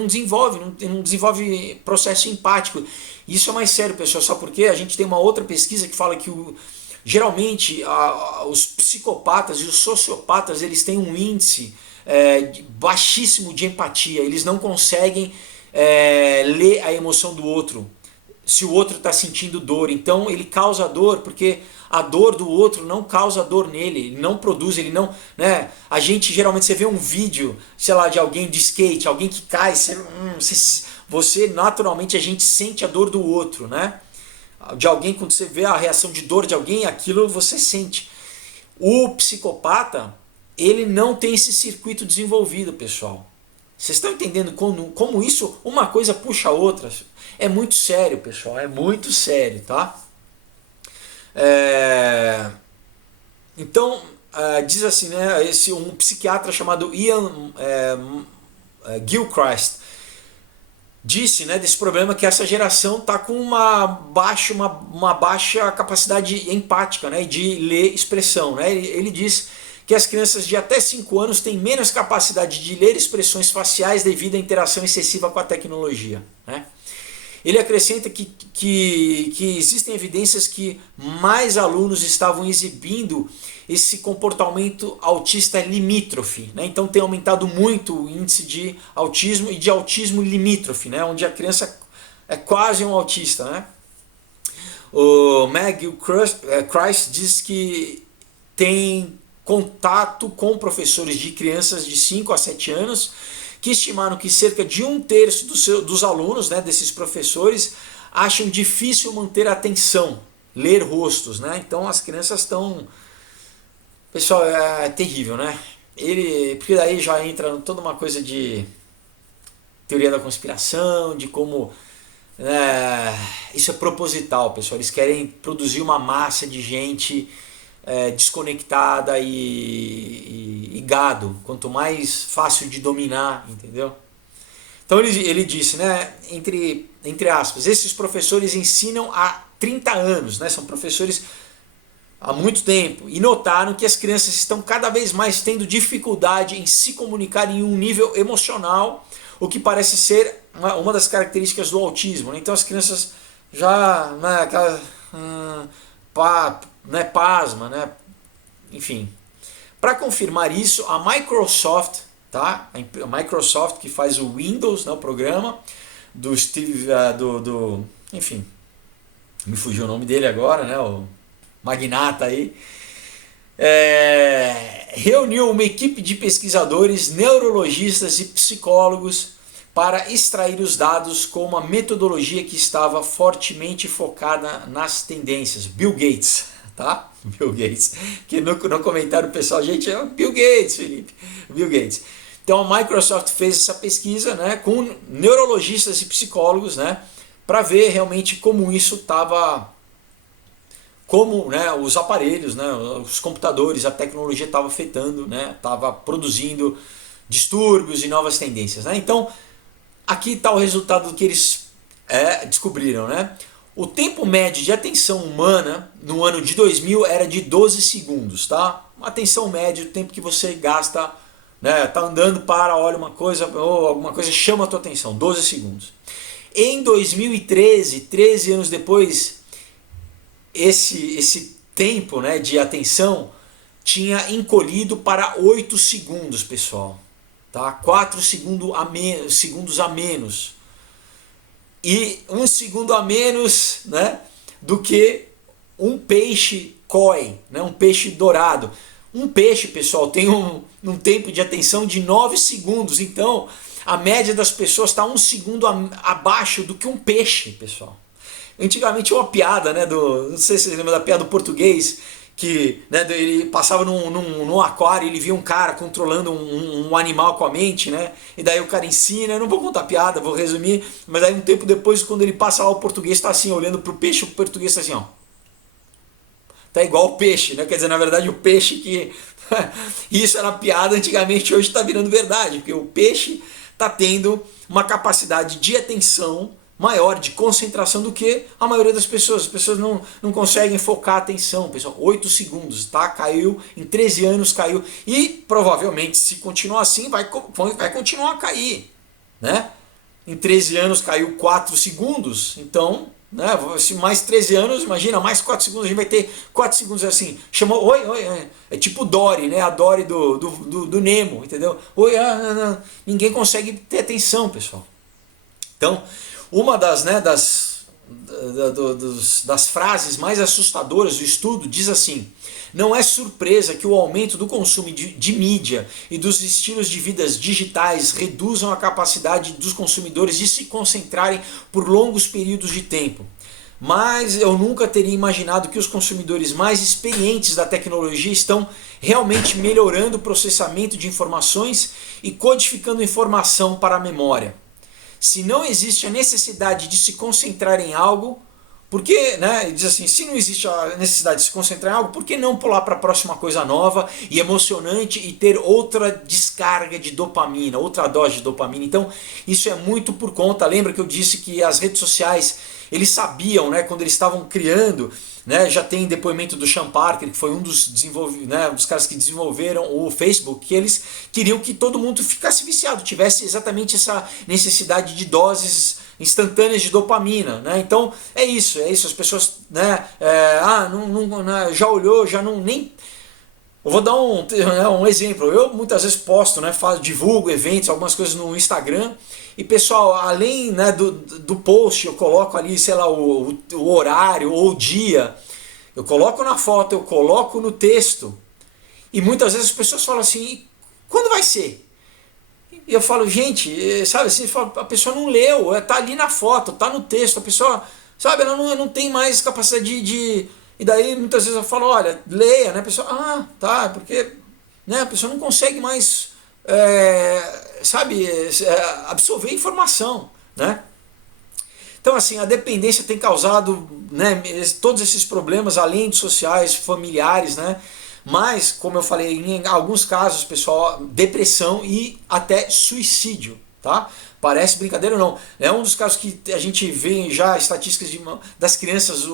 desenvolve processo empático. Isso é mais sério, pessoal, só porque a gente tem uma outra pesquisa que fala que geralmente os psicopatas e os sociopatas eles têm um índice baixíssimo de empatia, eles não conseguem ler a emoção do outro, se o outro está sentindo dor, então ele causa dor porque a dor do outro não causa dor nele, ele não produz, ele não, né? A gente geralmente, você vê um vídeo, sei lá, de alguém de skate, alguém que cai, você naturalmente a gente sente a dor do outro, né? De alguém, quando você vê a reação de dor de alguém, aquilo você sente. O psicopata, ele não tem esse circuito desenvolvido, pessoal. Vocês estão entendendo como isso, uma coisa puxa a outra? É muito sério, pessoal, é muito sério, tá? Então, diz assim, né, um psiquiatra chamado Ian Gilchrist disse, né, desse problema que essa geração está com uma baixa capacidade empática, né, de ler expressão. Né? Ele diz que as crianças de até 5 anos têm menos capacidade de ler expressões faciais devido à interação excessiva com a tecnologia. Né? Ele acrescenta que existem evidências que mais alunos estavam exibindo esse comportamento autista limítrofe, né? Então tem aumentado muito o índice de autismo e de autismo limítrofe, né? Onde a criança é quase um autista. Né? O Maggie Christ diz que tem contato com professores de crianças de 5 a 7 anos que estimaram que cerca de 1/3 dos alunos, né, desses professores, acham difícil manter a atenção, ler rostos. Né? Então as crianças estão... Pessoal, é terrível, né? Porque daí já entra toda uma coisa de teoria da conspiração, de como isso é proposital, pessoal. Eles querem produzir uma massa de gente desconectada e gado, quanto mais fácil de dominar, entendeu? Então ele disse, né, entre entre aspas, esses professores ensinam há 30 anos, né? São professores há muito tempo, e notaram que as crianças estão cada vez mais tendo dificuldade em se comunicar em um nível emocional, o que parece ser uma das características do autismo, né? Então as crianças já, né, aquela, né, pasma, né? Enfim. Para confirmar isso, a Microsoft, tá? A Microsoft que faz o Windows, né, o programa do Steve, enfim, me fugiu o nome dele agora, né? O magnata aí, reuniu uma equipe de pesquisadores, neurologistas e psicólogos para extrair os dados com uma metodologia que estava fortemente focada nas tendências. Bill Gates, tá? Bill Gates. Que no comentário pessoal, gente, é Bill Gates, Felipe. Bill Gates. Então a Microsoft fez essa pesquisa, né, com neurologistas e psicólogos, né, para ver realmente como isso estava, como, né, os aparelhos, né, os computadores, a tecnologia estava afetando, né, estava produzindo distúrbios e novas tendências, né? Então aqui está o resultado do que eles descobriram, né? O tempo médio de atenção humana no ano de 2000 era de 12 segundos, tá? Uma atenção média, o tempo que você gasta, né? Tá andando, olha uma coisa, ou alguma coisa chama a tua atenção, 12 segundos. Em 2013, 13 anos depois, esse tempo, né, de atenção tinha encolhido para 8 segundos, pessoal. Tá? 4 segundos a menos. E 1 segundo a menos, né, do que um peixe koi, né, um peixe dourado. Um peixe, pessoal, tem um tempo de atenção de 9 segundos. Então, a média das pessoas está 1 segundo abaixo do que um peixe, pessoal. Antigamente tinha uma piada, né, não sei se vocês lembram da piada do português, que, né, ele passava num aquário e ele via um cara controlando um animal com a mente, né? E daí o cara ensina, eu não vou contar piada, vou resumir, mas aí um tempo depois, quando ele passa lá, o português está assim, olhando para o peixe, o português está assim, ó. Tá igual o peixe, né? Quer dizer, na verdade o peixe que... Isso era piada antigamente, hoje está virando verdade, porque o peixe está tendo uma capacidade de atenção maior, de concentração do que a maioria das pessoas. As pessoas não conseguem focar a atenção, pessoal. 8 segundos, tá? Caiu, em 13 anos caiu. E provavelmente, se continuar assim, vai continuar a cair, né? Em 13 anos caiu 4 segundos, então, né, se mais 13 anos, imagina, mais 4 segundos, a gente vai ter 4 segundos assim. Chamou, oi, é tipo Dory, né? A Dory do Nemo, entendeu? Oi, ninguém consegue ter atenção, pessoal. Então, uma das frases mais assustadoras do estudo diz assim: não é surpresa que o aumento do consumo de mídia e dos estilos de vidas digitais reduzam a capacidade dos consumidores de se concentrarem por longos períodos de tempo. Mas eu nunca teria imaginado que os consumidores mais experientes da tecnologia estão realmente melhorando o processamento de informações e codificando informação para a memória. Se não existe a necessidade de se concentrar em algo, porque, né, ele diz assim, se não existe a necessidade de se concentrar em algo, por que não pular para a próxima coisa nova e emocionante e ter outra descarga de dopamina, outra dose de dopamina? Então, isso é muito por conta, lembra que eu disse que as redes sociais, eles sabiam, né, quando eles estavam criando, né, já tem depoimento do Sean Parker, que foi um dos caras que desenvolveram o Facebook, que eles queriam que todo mundo ficasse viciado, tivesse exatamente essa necessidade de doses instantâneas de dopamina, né? Então é isso, as pessoas, né, já olhou, já não nem... Eu vou dar um exemplo, eu muitas vezes posto, né, divulgo eventos, algumas coisas no Instagram, e pessoal, além, né, do post, eu coloco ali, sei lá, o horário ou o dia, eu coloco na foto, eu coloco no texto, e muitas vezes as pessoas falam assim, quando vai ser? E eu falo, gente, sabe assim, a pessoa não leu, tá ali na foto, tá no texto, a pessoa, sabe, ela não tem mais capacidade de... E daí muitas vezes eu falo, olha, leia, né, a pessoa, tá, porque, né, a pessoa não consegue mais, absorver informação, né. Então assim, a dependência tem causado, né, todos esses problemas, além de sociais, familiares, né. Mas, como eu falei, em alguns casos, pessoal, depressão e até suicídio, tá? Parece brincadeira ou não. É um dos casos que a gente vê já estatísticas das crianças,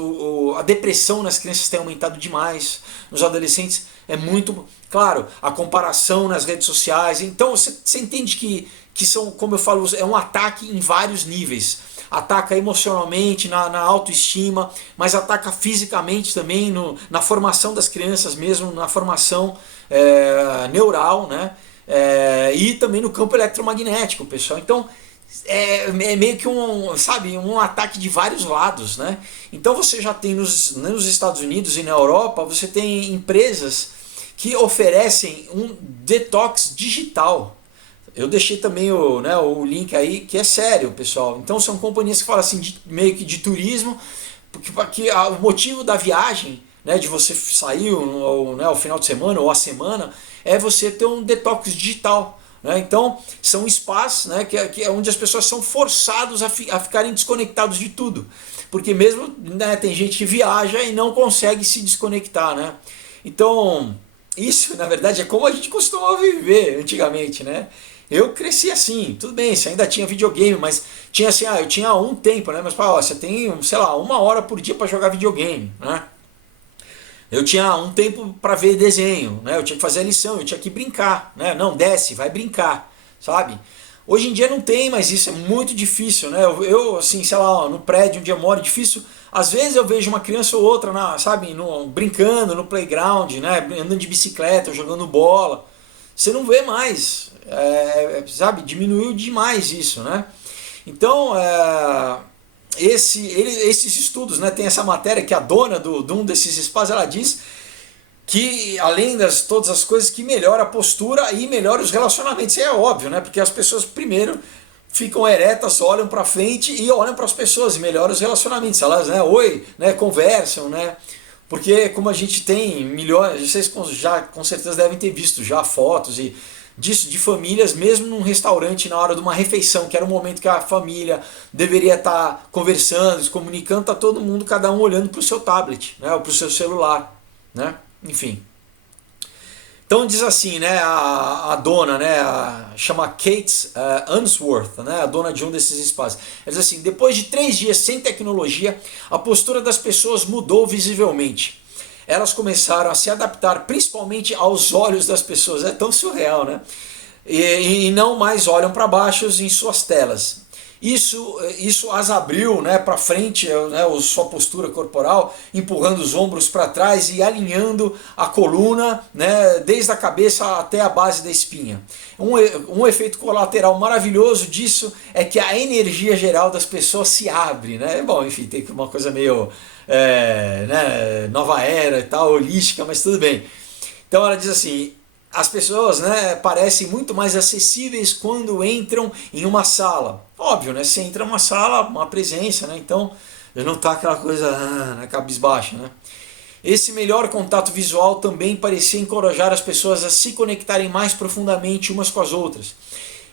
a depressão nas crianças tem aumentado demais, nos adolescentes é muito... Claro, a comparação nas redes sociais, então você entende que são, como eu falo, é um ataque em vários níveis. Ataca emocionalmente, na autoestima, mas ataca fisicamente também, na formação das crianças mesmo, na formação neural, né? E também no campo eletromagnético, pessoal. Então, é meio que um ataque de vários lados, né? Então você já tem nos Estados Unidos e na Europa, você tem empresas que oferecem um detox digital. Eu deixei também o link aí, que é sério, pessoal. Então são companhias que falam assim, meio que de turismo, porque o motivo da viagem, né, de você sair o final de semana ou a semana, é você ter um detox digital. Né? Então são spas, né, que é onde as pessoas são forçadas a ficarem desconectados de tudo. Porque mesmo, né, tem gente que viaja e não consegue se desconectar. Né? Então isso, na verdade, é como a gente costumava viver antigamente, né? Eu cresci assim, tudo bem, você ainda tinha videogame, mas tinha assim, eu tinha um tempo, né? Mas você tem, sei lá, 1 hora por dia para jogar videogame, né? Eu tinha um tempo para ver desenho, né? Eu tinha que fazer a lição, eu tinha que brincar, né? Não, desce, vai brincar, sabe? Hoje em dia não tem mais isso, é muito difícil, né? Eu assim, sei lá, no prédio onde eu moro, é difícil. Às vezes eu vejo uma criança ou outra, sabe, brincando no playground, né? Andando de bicicleta, jogando bola. Você não vê mais, sabe? Diminuiu demais isso, né? Então, esses estudos, né? Tem essa matéria que a dona de um desses spas, ela diz que além das todas as coisas que melhora a postura e melhora os relacionamentos. Isso é óbvio, né? Porque as pessoas primeiro ficam eretas, olham para frente e olham para as pessoas e melhoram os relacionamentos. Elas, né, né, conversam, né? Porque como a gente tem milhões, vocês já com certeza devem ter visto já fotos disso, de famílias, mesmo num restaurante na hora de uma refeição, que era o momento que a família deveria estar conversando, se comunicando, tá todo mundo, cada um olhando para o seu tablet, né, ou para o seu celular, né? Enfim. Então diz assim, né, a dona, né, chama Kate Unsworth, né, a dona de um desses espaços. Ela diz assim, depois de 3 dias sem tecnologia, a postura das pessoas mudou visivelmente. Elas começaram a se adaptar principalmente aos olhos das pessoas. É tão surreal, né? E não mais olham para baixo em suas telas. Isso as abriu, né, para frente, né, sua postura corporal, empurrando os ombros para trás e alinhando a coluna, né, desde a cabeça até a base da espinha. Um efeito colateral maravilhoso disso é que a energia geral das pessoas se abre. Né? Bom, enfim, tem uma coisa meio né, nova era e tal, holística, mas tudo bem. Então ela diz assim, as pessoas, né, parecem muito mais acessíveis quando entram em uma sala. Óbvio, né? Você entra numa sala, uma presença, né? Então não está aquela coisa cabisbaixa, né? Esse melhor contato visual também parecia encorajar as pessoas a se conectarem mais profundamente umas com as outras.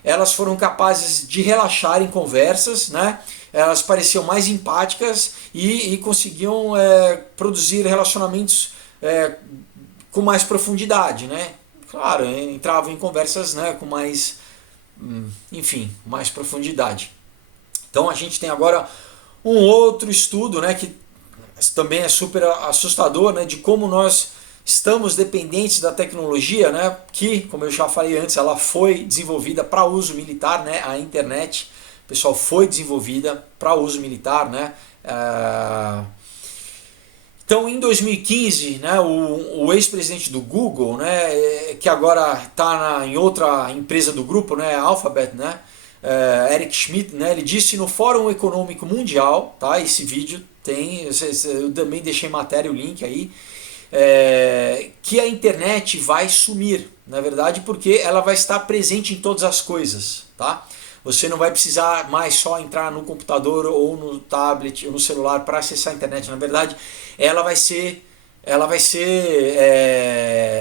Elas foram capazes de relaxar em conversas, né? Elas pareciam mais empáticas e conseguiam produzir relacionamentos com mais profundidade, né? Claro, entravam em conversas, né, com mais, enfim, mais profundidade. Então a gente tem agora um outro estudo, né, que também é super assustador, né, de como nós estamos dependentes da tecnologia, né, que, como eu já falei antes, ela foi desenvolvida para uso militar, né, a internet, pessoal, foi desenvolvida para uso militar, né. Então, em 2015, né, o ex-presidente do Google, né, que agora está em outra empresa do grupo, né, Alphabet, né, Eric Schmidt, né, ele disse no Fórum Econômico Mundial, tá, esse vídeo tem, eu também deixei matéria, o link aí, que a internet vai sumir, na verdade, porque ela vai estar presente em todas as coisas, tá? Você não vai precisar mais só entrar no computador ou no tablet ou no celular para acessar a internet. Na verdade, ela vai ser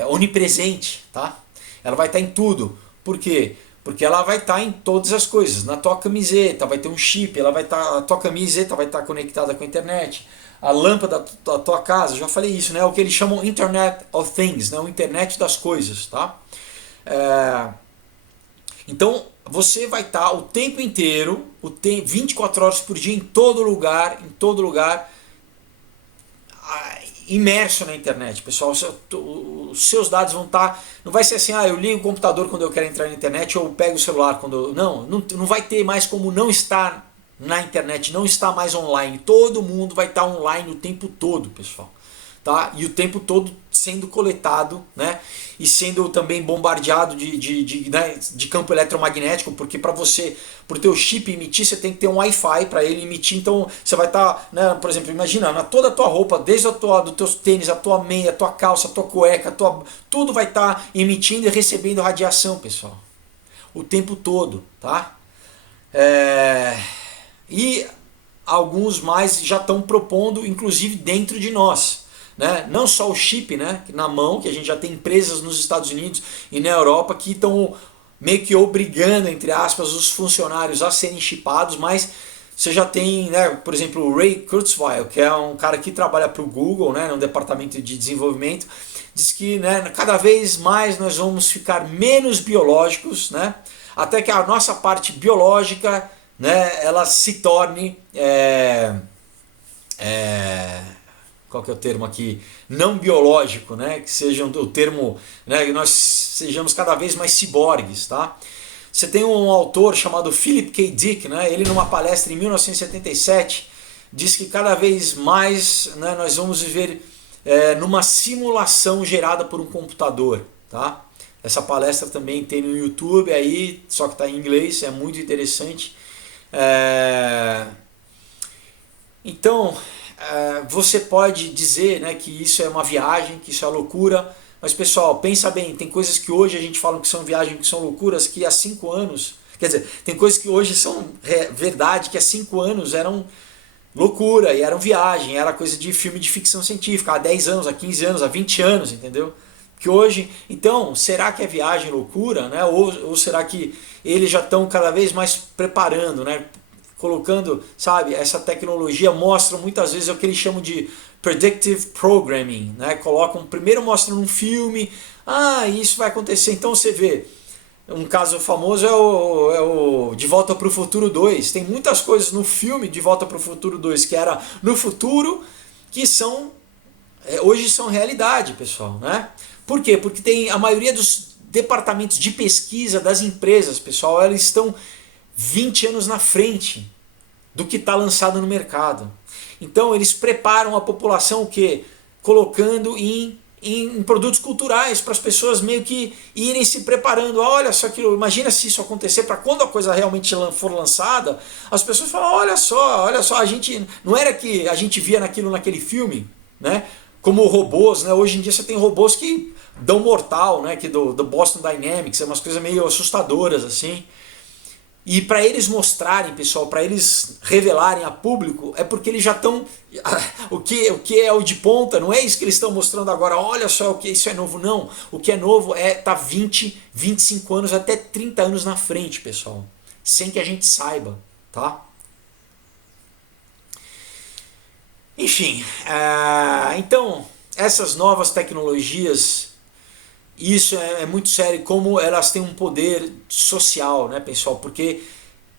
onipresente, tá? Ela vai estar em tudo. Por quê? Porque ela vai estar em todas as coisas. Na tua camiseta vai ter um chip, a tua camiseta vai estar conectada com a internet. A lâmpada da tua casa, já falei isso, né? O que eles chamam Internet of Things, né? O internet das coisas, tá? Então, você vai estar o tempo inteiro, 24 horas por dia, em todo lugar, imerso na internet, pessoal. Os seus dados vão estar... Não vai ser assim, eu ligo o computador quando eu quero entrar na internet, ou pego o celular quando eu... Não vai ter mais como não estar na internet, não estar mais online. Todo mundo vai estar online o tempo todo, pessoal. Tá? E o tempo todo sendo coletado, né? E sendo também bombardeado de campo eletromagnético, porque para o teu chip emitir, você tem que ter um Wi-Fi para ele emitir. Então você vai estar, né, por exemplo, imagina, toda a tua roupa, desde do teus tênis, a tua meia, a tua calça, a tua cueca, tudo vai estar emitindo e recebendo radiação, pessoal. O tempo todo, tá? E alguns mais já estão propondo, inclusive dentro de nós. Né? Não só o chip, né, na mão, que a gente já tem empresas nos Estados Unidos e na Europa que estão meio que obrigando, entre aspas, os funcionários a serem chipados, mas você já tem, né, por exemplo, o Ray Kurzweil, que é um cara que trabalha para o Google, né, no departamento de desenvolvimento, diz que, né, cada vez mais nós vamos ficar menos biológicos, né, até que a nossa parte biológica, né, ela se torne... qual que é o termo aqui? Não biológico, né? Que seja o termo, né, que nós sejamos cada vez mais ciborgues, tá? Você tem um autor chamado Philip K. Dick, né? Ele numa palestra em 1977 diz que cada vez mais, né, nós vamos viver numa simulação gerada por um computador, tá? Essa palestra também tem no YouTube aí, só que está em inglês, é muito interessante. Então, você pode dizer, né, que isso é uma viagem, que isso é loucura, mas pessoal, pensa bem, tem coisas que hoje a gente fala que são viagens, que são loucuras, que há 5 anos, quer dizer, tem coisas que hoje são verdade, que há 5 anos eram loucura, e eram viagem, era coisa de filme de ficção científica, há 10 anos, há 15 anos, há 20 anos, entendeu? Que hoje, então, será que é viagem loucura, né? Ou será que eles já estão cada vez mais preparando, né? Colocando, sabe, essa tecnologia, mostram muitas vezes o que eles chamam de predictive programming, né? Primeiro mostram um filme, isso vai acontecer, então você vê, um caso famoso é o De Volta para o Futuro 2, tem muitas coisas no filme De Volta para o Futuro 2 que era no futuro, que hoje são realidade, pessoal, né? Por quê? Porque tem a maioria dos departamentos de pesquisa das empresas, pessoal, eles estão 20 anos na frente do que está lançado no mercado. Então eles preparam a população o quê? Colocando em produtos culturais para as pessoas meio que irem se preparando. Olha só que imagina se isso acontecer, para quando a coisa realmente for lançada, as pessoas falam, olha só, a gente não era que a gente via naquele filme, né? Como robôs, né? Hoje em dia você tem robôs que dão mortal, né? Que do Boston Dynamics, é umas coisas meio assustadoras assim. E para eles mostrarem, pessoal, para eles revelarem a público, é porque eles já estão... O que é o de ponta, não é isso que eles estão mostrando agora, olha só o que isso é novo, não. O que é novo tá 20, 25 anos, até 30 anos na frente, pessoal. Sem que a gente saiba, tá? Enfim, então, essas novas tecnologias... Isso é muito sério, como elas têm um poder social, né, pessoal? Porque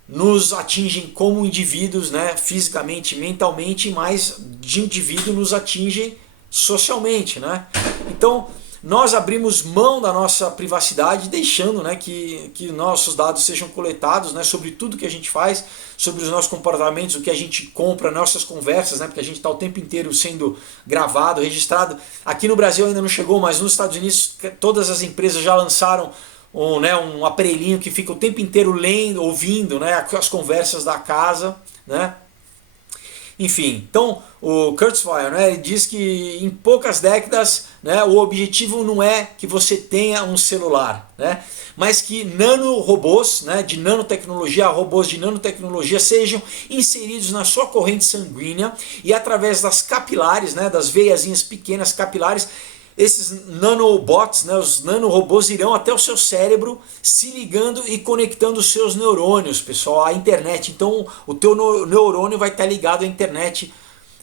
nos atingem como indivíduos, né, fisicamente, mentalmente, mas de indivíduo nos atingem socialmente, né? Então, nós abrimos mão da nossa privacidade, deixando, né, que nossos dados sejam coletados, né, sobre tudo que a gente faz, sobre os nossos comportamentos, o que a gente compra, nossas conversas, né, porque a gente está o tempo inteiro sendo gravado, registrado. Aqui no Brasil ainda não chegou, mas nos Estados Unidos todas as empresas já lançaram um aparelhinho que fica o tempo inteiro lendo, ouvindo, né, as conversas da casa, né? Enfim, então o Kurzweil, né, ele diz que em poucas décadas, né, o objetivo não é que você tenha um celular, né, mas que nanorobôs, né, de nanotecnologia, robôs de nanotecnologia sejam inseridos na sua corrente sanguínea e através das capilares, né, das veiazinhas pequenas capilares, esses nanobots, né, os nanorobôs irão até o seu cérebro se ligando e conectando os seus neurônios, pessoal, à internet. Então o teu neurônio vai estar ligado à internet,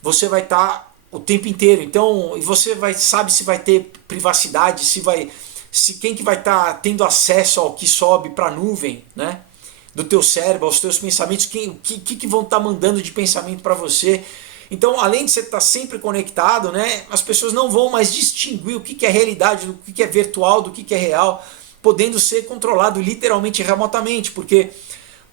você vai estar o tempo inteiro. Então você sabe se vai ter privacidade, se quem que vai estar tendo acesso ao que sobe para a nuvem, né? do teu cérebro, aos teus pensamentos, o que vão estar mandando de pensamento para você. Então, além de você estar sempre conectado, né, as pessoas não vão mais distinguir o que é realidade, do que é virtual, do que é real, podendo ser controlado literalmente remotamente, porque,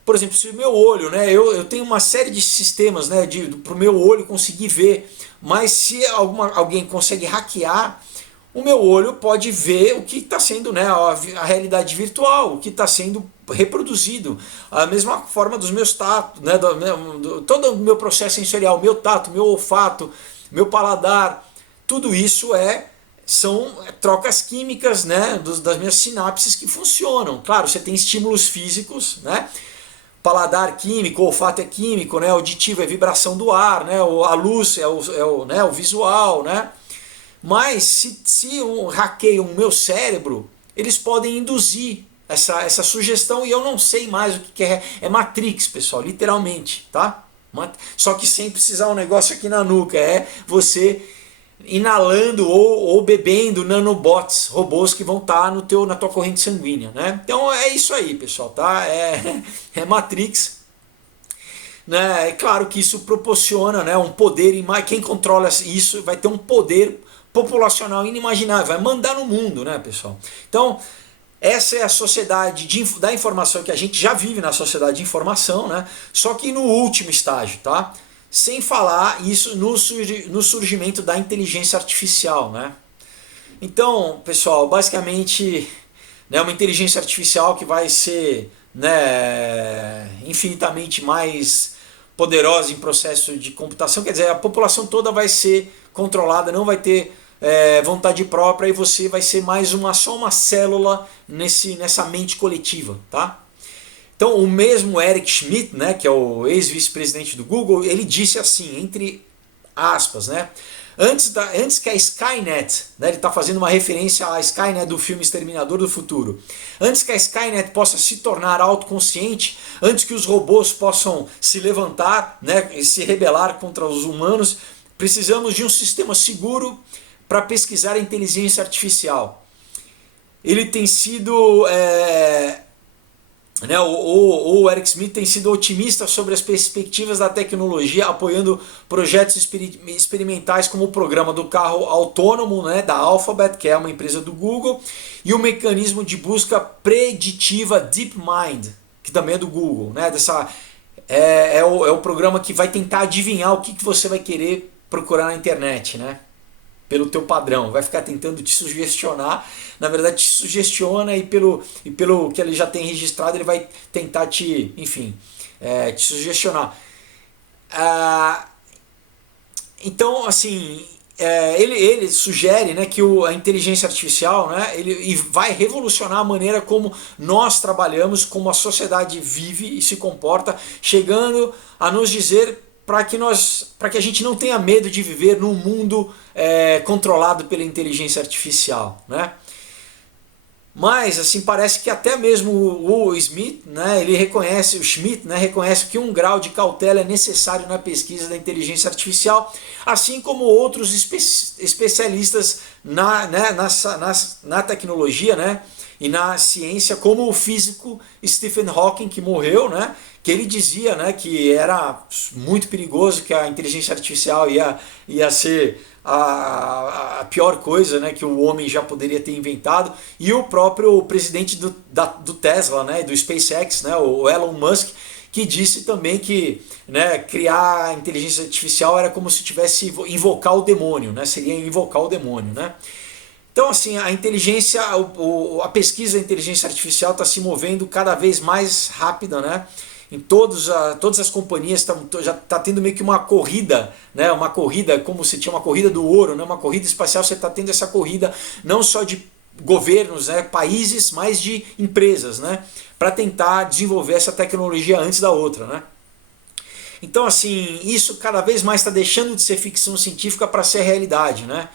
por exemplo, se o meu olho, né, eu tenho uma série de sistemas, né, para o meu olho conseguir ver, mas se alguém consegue hackear, o meu olho pode ver o que está sendo, né, a realidade virtual, o que está sendo reproduzido. A mesma forma dos meus tatos, né, todo o meu processo sensorial, meu tato, meu olfato, meu paladar, tudo isso são trocas químicas, né, das minhas sinapses que funcionam. Claro, você tem estímulos físicos, né? Paladar químico, olfato é químico, né? Auditivo é vibração do ar, né? A luz né, o visual, né? Mas se hackeiam o meu cérebro, eles podem induzir essa sugestão e eu não sei mais o que é. É Matrix, pessoal, literalmente, tá? Só que sem precisar um negócio aqui na nuca, é você inalando ou bebendo nanobots, robôs que vão estar na tua corrente sanguínea, né? Então é isso aí, pessoal, tá? É Matrix. Né? É claro que isso proporciona, né, um poder, quem controla isso vai ter um poder populacional inimaginável, vai mandar no mundo, né, pessoal? Então, essa é a sociedade da informação que a gente já vive na sociedade de informação, né? Só que no último estágio, tá? Sem falar isso no surgimento da inteligência artificial, né? Então, pessoal, basicamente, né, uma inteligência artificial que vai ser, né, infinitamente mais poderosa em processo de computação, quer dizer, a população toda vai ser controlada, não vai ter vontade própria e você vai ser só uma célula nessa mente coletiva, tá? Então o mesmo Eric Schmidt, né, que é o ex-vice-presidente do Google, ele disse assim, entre aspas, né, antes que a Skynet, né, ele está fazendo uma referência à Skynet do filme Exterminador do Futuro, antes que a Skynet possa se tornar autoconsciente, antes que os robôs possam se levantar, né, e se rebelar contra os humanos, precisamos de um sistema seguro para pesquisar a inteligência artificial. Ele tem sido... né, o Eric Schmidt tem sido otimista sobre as perspectivas da tecnologia, apoiando projetos experimentais como o programa do carro autônomo, né, da Alphabet, que é uma empresa do Google, e o mecanismo de busca preditiva DeepMind, que também é do Google. Né, é o programa que vai tentar adivinhar o que você vai querer procurar na internet, né? Pelo teu padrão, vai ficar tentando te sugestionar, na verdade te sugestiona e pelo que ele já tem registrado ele vai tentar te sugestionar. Então, assim, ele sugere, né, que a inteligência artificial, né, ele vai revolucionar a maneira como nós trabalhamos, como a sociedade vive e se comporta, chegando a nos dizer para que a gente não tenha medo de viver num mundo controlado pela inteligência artificial, né? Mas assim parece que até mesmo o Schmidt, né, o Schmidt, né, reconhece que 1 grau de cautela é necessário na pesquisa da inteligência artificial, assim como outros especialistas na tecnologia, né, e na ciência, como o físico Stephen Hawking, que morreu, né, que ele dizia, né, que era muito perigoso, que a inteligência artificial ia ser a pior coisa, né, que o homem já poderia ter inventado, e o próprio presidente do Tesla, né, do SpaceX, né, o Elon Musk, que disse também que, né, criar a inteligência artificial era como se tivesse invocar o demônio, né, seria invocar o demônio, né. Então, assim, a pesquisa da inteligência artificial está se movendo cada vez mais rápida, né? Em todas as companhias já está tendo meio que uma corrida, né? Uma corrida, como se tinha uma corrida do ouro, né? Uma corrida espacial, você está tendo essa corrida não só de governos, né? Países, mas de empresas, né? Para tentar desenvolver essa tecnologia antes da outra, né? Então, assim, isso cada vez mais está deixando de ser ficção científica para ser realidade, né?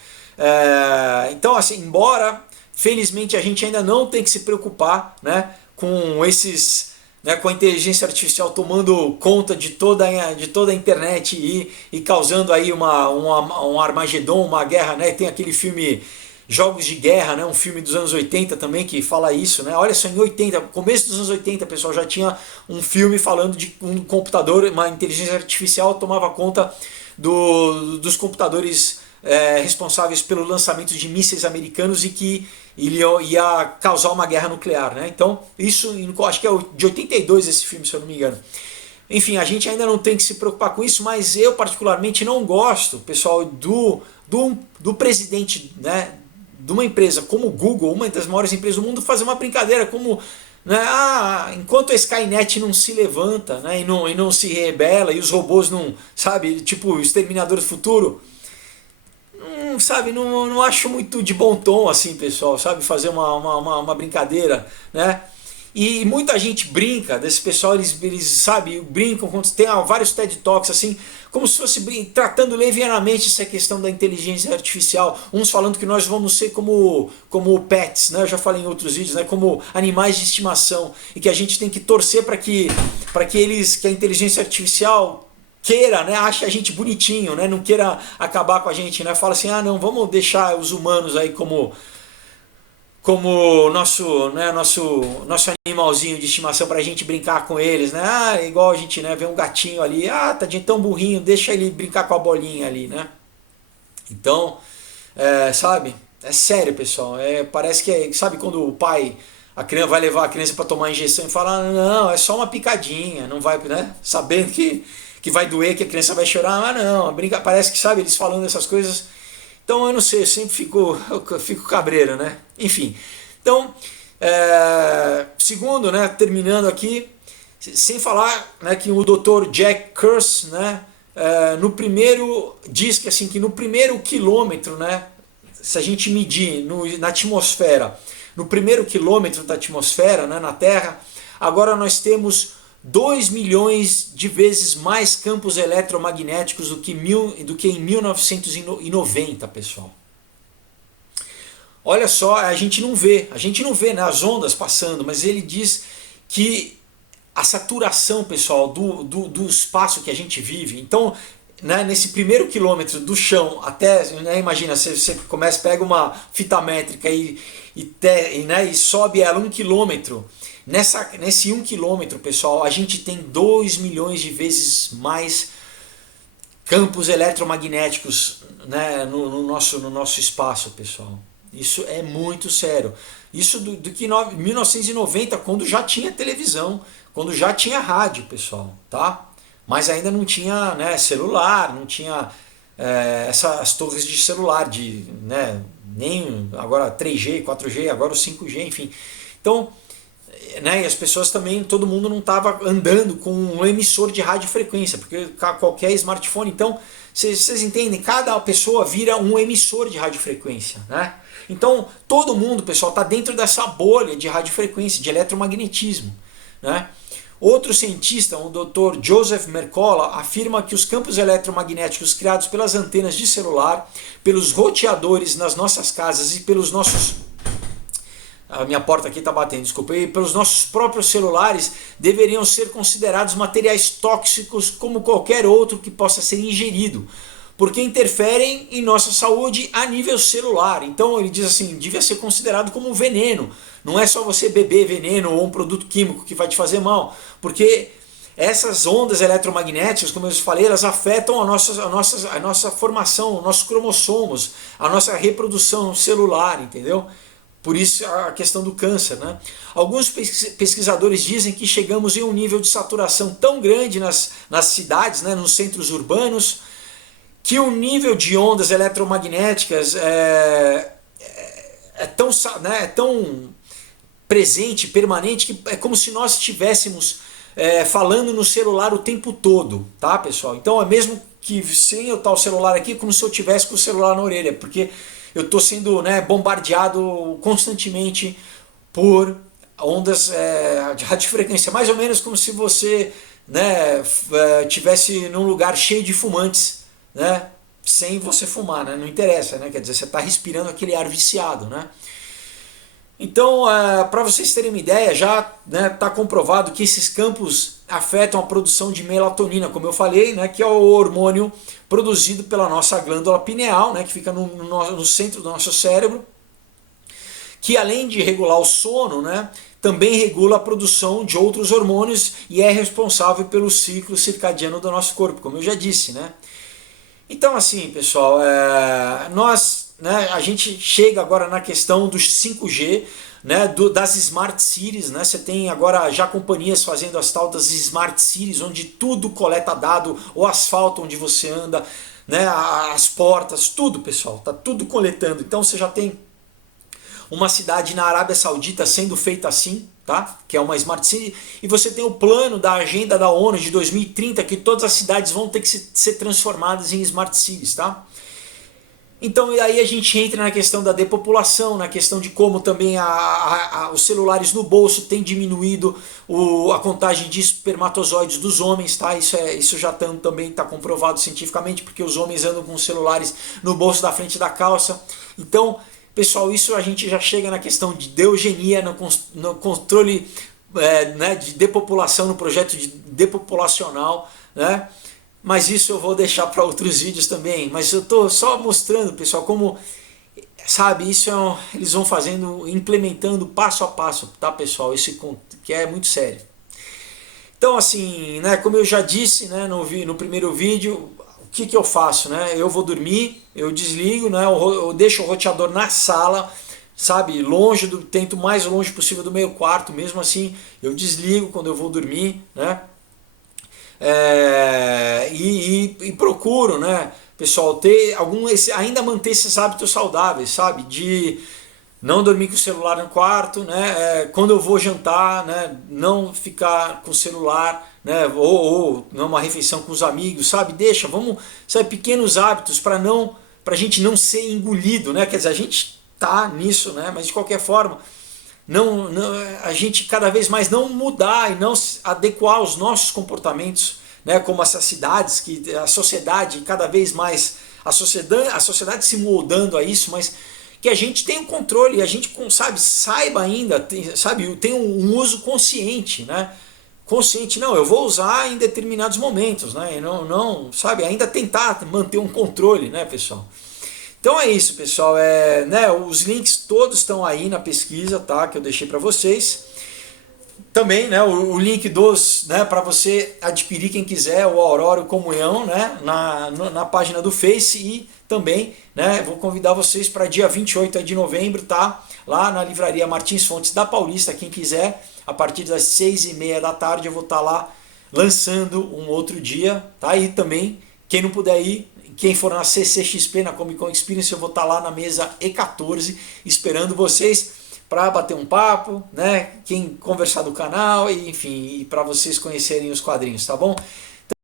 Então, assim, embora felizmente a gente ainda não tem que se preocupar, né, com com a inteligência artificial tomando conta de toda a internet e causando aí um Armagedon, uma guerra, né? Tem aquele filme Jogos de Guerra, né? Um filme dos anos 80 também que fala isso, né? Olha só, em 80, começo dos anos 80, pessoal, já tinha um filme falando de um computador, uma inteligência artificial tomava conta dos computadores responsáveis pelo lançamento de mísseis americanos e que ia causar uma guerra nuclear, né? Então, isso, acho que é de 82 esse filme, se eu não me engano. Enfim, a gente ainda não tem que se preocupar com isso, mas eu particularmente não gosto, pessoal, do presidente, né, de uma empresa como o Google, uma das maiores empresas do mundo, fazer uma brincadeira como, né, enquanto a Skynet não se levanta, né, e não se rebela e os robôs não, sabe, tipo o Exterminador do Futuro, sabe, não acho muito de bom tom assim, pessoal, sabe, fazer uma brincadeira, né? E muita gente brinca, desse pessoal, eles sabe, brincam, tem vários TED Talks assim, como se fosse tratando levianamente essa questão da inteligência artificial, uns falando que nós vamos ser como pets, né? Eu já falei em outros vídeos, né? Como animais de estimação, e que a gente tem que torcer para que a inteligência artificial queira, né, ache a gente bonitinho, né, não queira acabar com a gente, né, fala assim, não, vamos deixar os humanos aí como nosso animalzinho de estimação para a gente brincar com eles, né, igual a gente, né, vê um gatinho ali, tadinho, tão burrinho, deixa ele brincar com a bolinha ali, né. Então, sabe, é sério, pessoal, parece que sabe quando o pai, a criança vai levar a criança para tomar injeção e fala, não, é só uma picadinha, não vai, né, sabendo que vai doer, que a criança vai chorar, mas não, brinca, parece que, sabe, eles falando essas coisas. Então eu não sei, eu sempre fico cabreiro, né? Enfim, então, segundo, né, terminando aqui, sem falar, né, que o Dr. Jack Kruse, né, no primeiro, diz que assim, que no primeiro quilômetro, né, se a gente medir na atmosfera, no primeiro quilômetro da atmosfera, né, na Terra, agora nós temos 2 milhões de vezes mais campos eletromagnéticos do que em 1990, pessoal. Olha só, a gente não vê, né, as ondas passando, mas ele diz que a saturação, pessoal, do espaço que a gente vive, então, né, nesse primeiro quilômetro do chão até, né, imagina, você pega uma fita métrica e sobe ela 1 quilômetro, nesse 1 quilômetro, pessoal, a gente tem 2 milhões de vezes mais campos eletromagnéticos, né, no nosso espaço, pessoal. Isso é muito sério. Isso do que 1990, quando já tinha televisão, quando já tinha rádio, pessoal, tá? Mas ainda não tinha, né, celular, não tinha essas torres de celular, né, nem agora 3G, 4G, agora o 5G, enfim. Então, né, e as pessoas também, todo mundo não estava andando com um emissor de radiofrequência, porque qualquer smartphone, então, vocês entendem, cada pessoa vira um emissor de radiofrequência, né? Então, todo mundo, pessoal, está dentro dessa bolha de radiofrequência, de eletromagnetismo, né? Outro cientista, o Dr. Joseph Mercola, afirma que os campos eletromagnéticos criados pelas antenas de celular, pelos roteadores nas nossas casas e pelos nossos... A minha porta aqui está batendo, desculpa. E pelos nossos próprios celulares deveriam ser considerados materiais tóxicos como qualquer outro que possa ser ingerido, porque interferem em nossa saúde a nível celular. Então ele diz assim, devia ser considerado como um veneno. Não é só você beber veneno ou um produto químico que vai te fazer mal, porque essas ondas eletromagnéticas, como eu falei, elas afetam a nossa formação, nossos cromossomos, a nossa reprodução celular, entendeu? Por isso a questão do câncer, né? Alguns pesquisadores dizem que chegamos em um nível de saturação tão grande nas cidades, né, nos centros urbanos, que o nível de ondas eletromagnéticas é tão presente, permanente, que é como se nós estivéssemos falando no celular o tempo todo, tá, pessoal? Então é mesmo que sem eu estar o celular aqui, como se eu tivesse com o celular na orelha, porque eu estou sendo, né, bombardeado constantemente por ondas de radiofrequência, mais ou menos como se você, né, tivesse num lugar cheio de fumantes, né, sem você fumar, né, não interessa, né, quer dizer, você está respirando aquele ar viciado, né. Então, para vocês terem uma ideia, já está comprovado que esses campos afetam a produção de melatonina, como eu falei, né, que é o hormônio produzido pela nossa glândula pineal, né, que fica no centro do nosso cérebro. que além de regular o sono, né, também regula a produção de outros hormônios e é responsável pelo ciclo circadiano do nosso corpo, como eu já disse, né? Então assim, pessoal, a gente chega agora na questão dos 5G, né, das Smart Cities, né? Você tem agora já companhias fazendo as tal das Smart Cities, onde tudo coleta dado, o asfalto onde você anda, né, as portas, tudo, pessoal, tá tudo coletando. Então você já tem uma cidade na Arábia Saudita sendo feita assim, tá? Que é uma Smart City, e você tem o plano da agenda da ONU de 2030, que todas as cidades vão ter que ser transformadas em Smart Cities, tá? Então aí a gente entra na questão da depopulação, na questão de como também os celulares no bolso têm diminuído a contagem de espermatozoides dos homens, tá? Isso já também está comprovado cientificamente, porque os homens andam com os celulares no bolso da frente da calça. Então, pessoal, isso a gente já chega na questão de eugenia, no controle né, de depopulação, no projeto de depopulacional, né? Mas isso eu vou deixar para outros vídeos também. Mas eu estou só mostrando, pessoal, como, sabe, isso eles vão fazendo, implementando passo a passo, tá, pessoal? Isso que é muito sério. Então, assim, né, como eu já disse, né, no primeiro vídeo, o que eu faço, né? Eu vou dormir, eu desligo, né? Eu deixo o roteador na sala, sabe, tento o mais longe possível do meu quarto, mesmo assim eu desligo quando eu vou dormir, né? E procuro, né, pessoal, ainda manter esses hábitos saudáveis, sabe, de não dormir com o celular no quarto, né, quando eu vou jantar, né, não ficar com o celular, né, ou numa refeição com os amigos, sabe, sabe, pequenos hábitos para a gente não ser engolido, né, quer dizer, a gente tá nisso, né, mas de qualquer forma, a gente cada vez mais não mudar e não adequar os nossos comportamentos, né, como essas cidades, que a sociedade cada vez mais, a sociedade se moldando a isso, mas que a gente tenha um controle, a gente, sabe, saiba ainda, tem um uso consciente, né? Consciente, não, eu vou usar em determinados momentos, né? E não, sabe, ainda tentar manter um controle, né, pessoal? Então é isso, pessoal, né, os links todos estão aí na pesquisa, tá, que eu deixei para vocês. Também, né, o link né, para você adquirir, quem quiser, o Aurora Comunhão, né, na página do Face, e também, né, vou convidar vocês para dia 28 de novembro, tá, lá na livraria Martins Fontes da Paulista, quem quiser, a partir das 6h30 da tarde eu vou estar lá lançando um outro dia, tá, e também, quem não puder ir, quem for na CCXP, na Comic Con Experience, eu vou estar lá na mesa E14, esperando vocês para bater um papo, né? Quem conversar do canal, e, enfim, e para vocês conhecerem os quadrinhos, tá bom?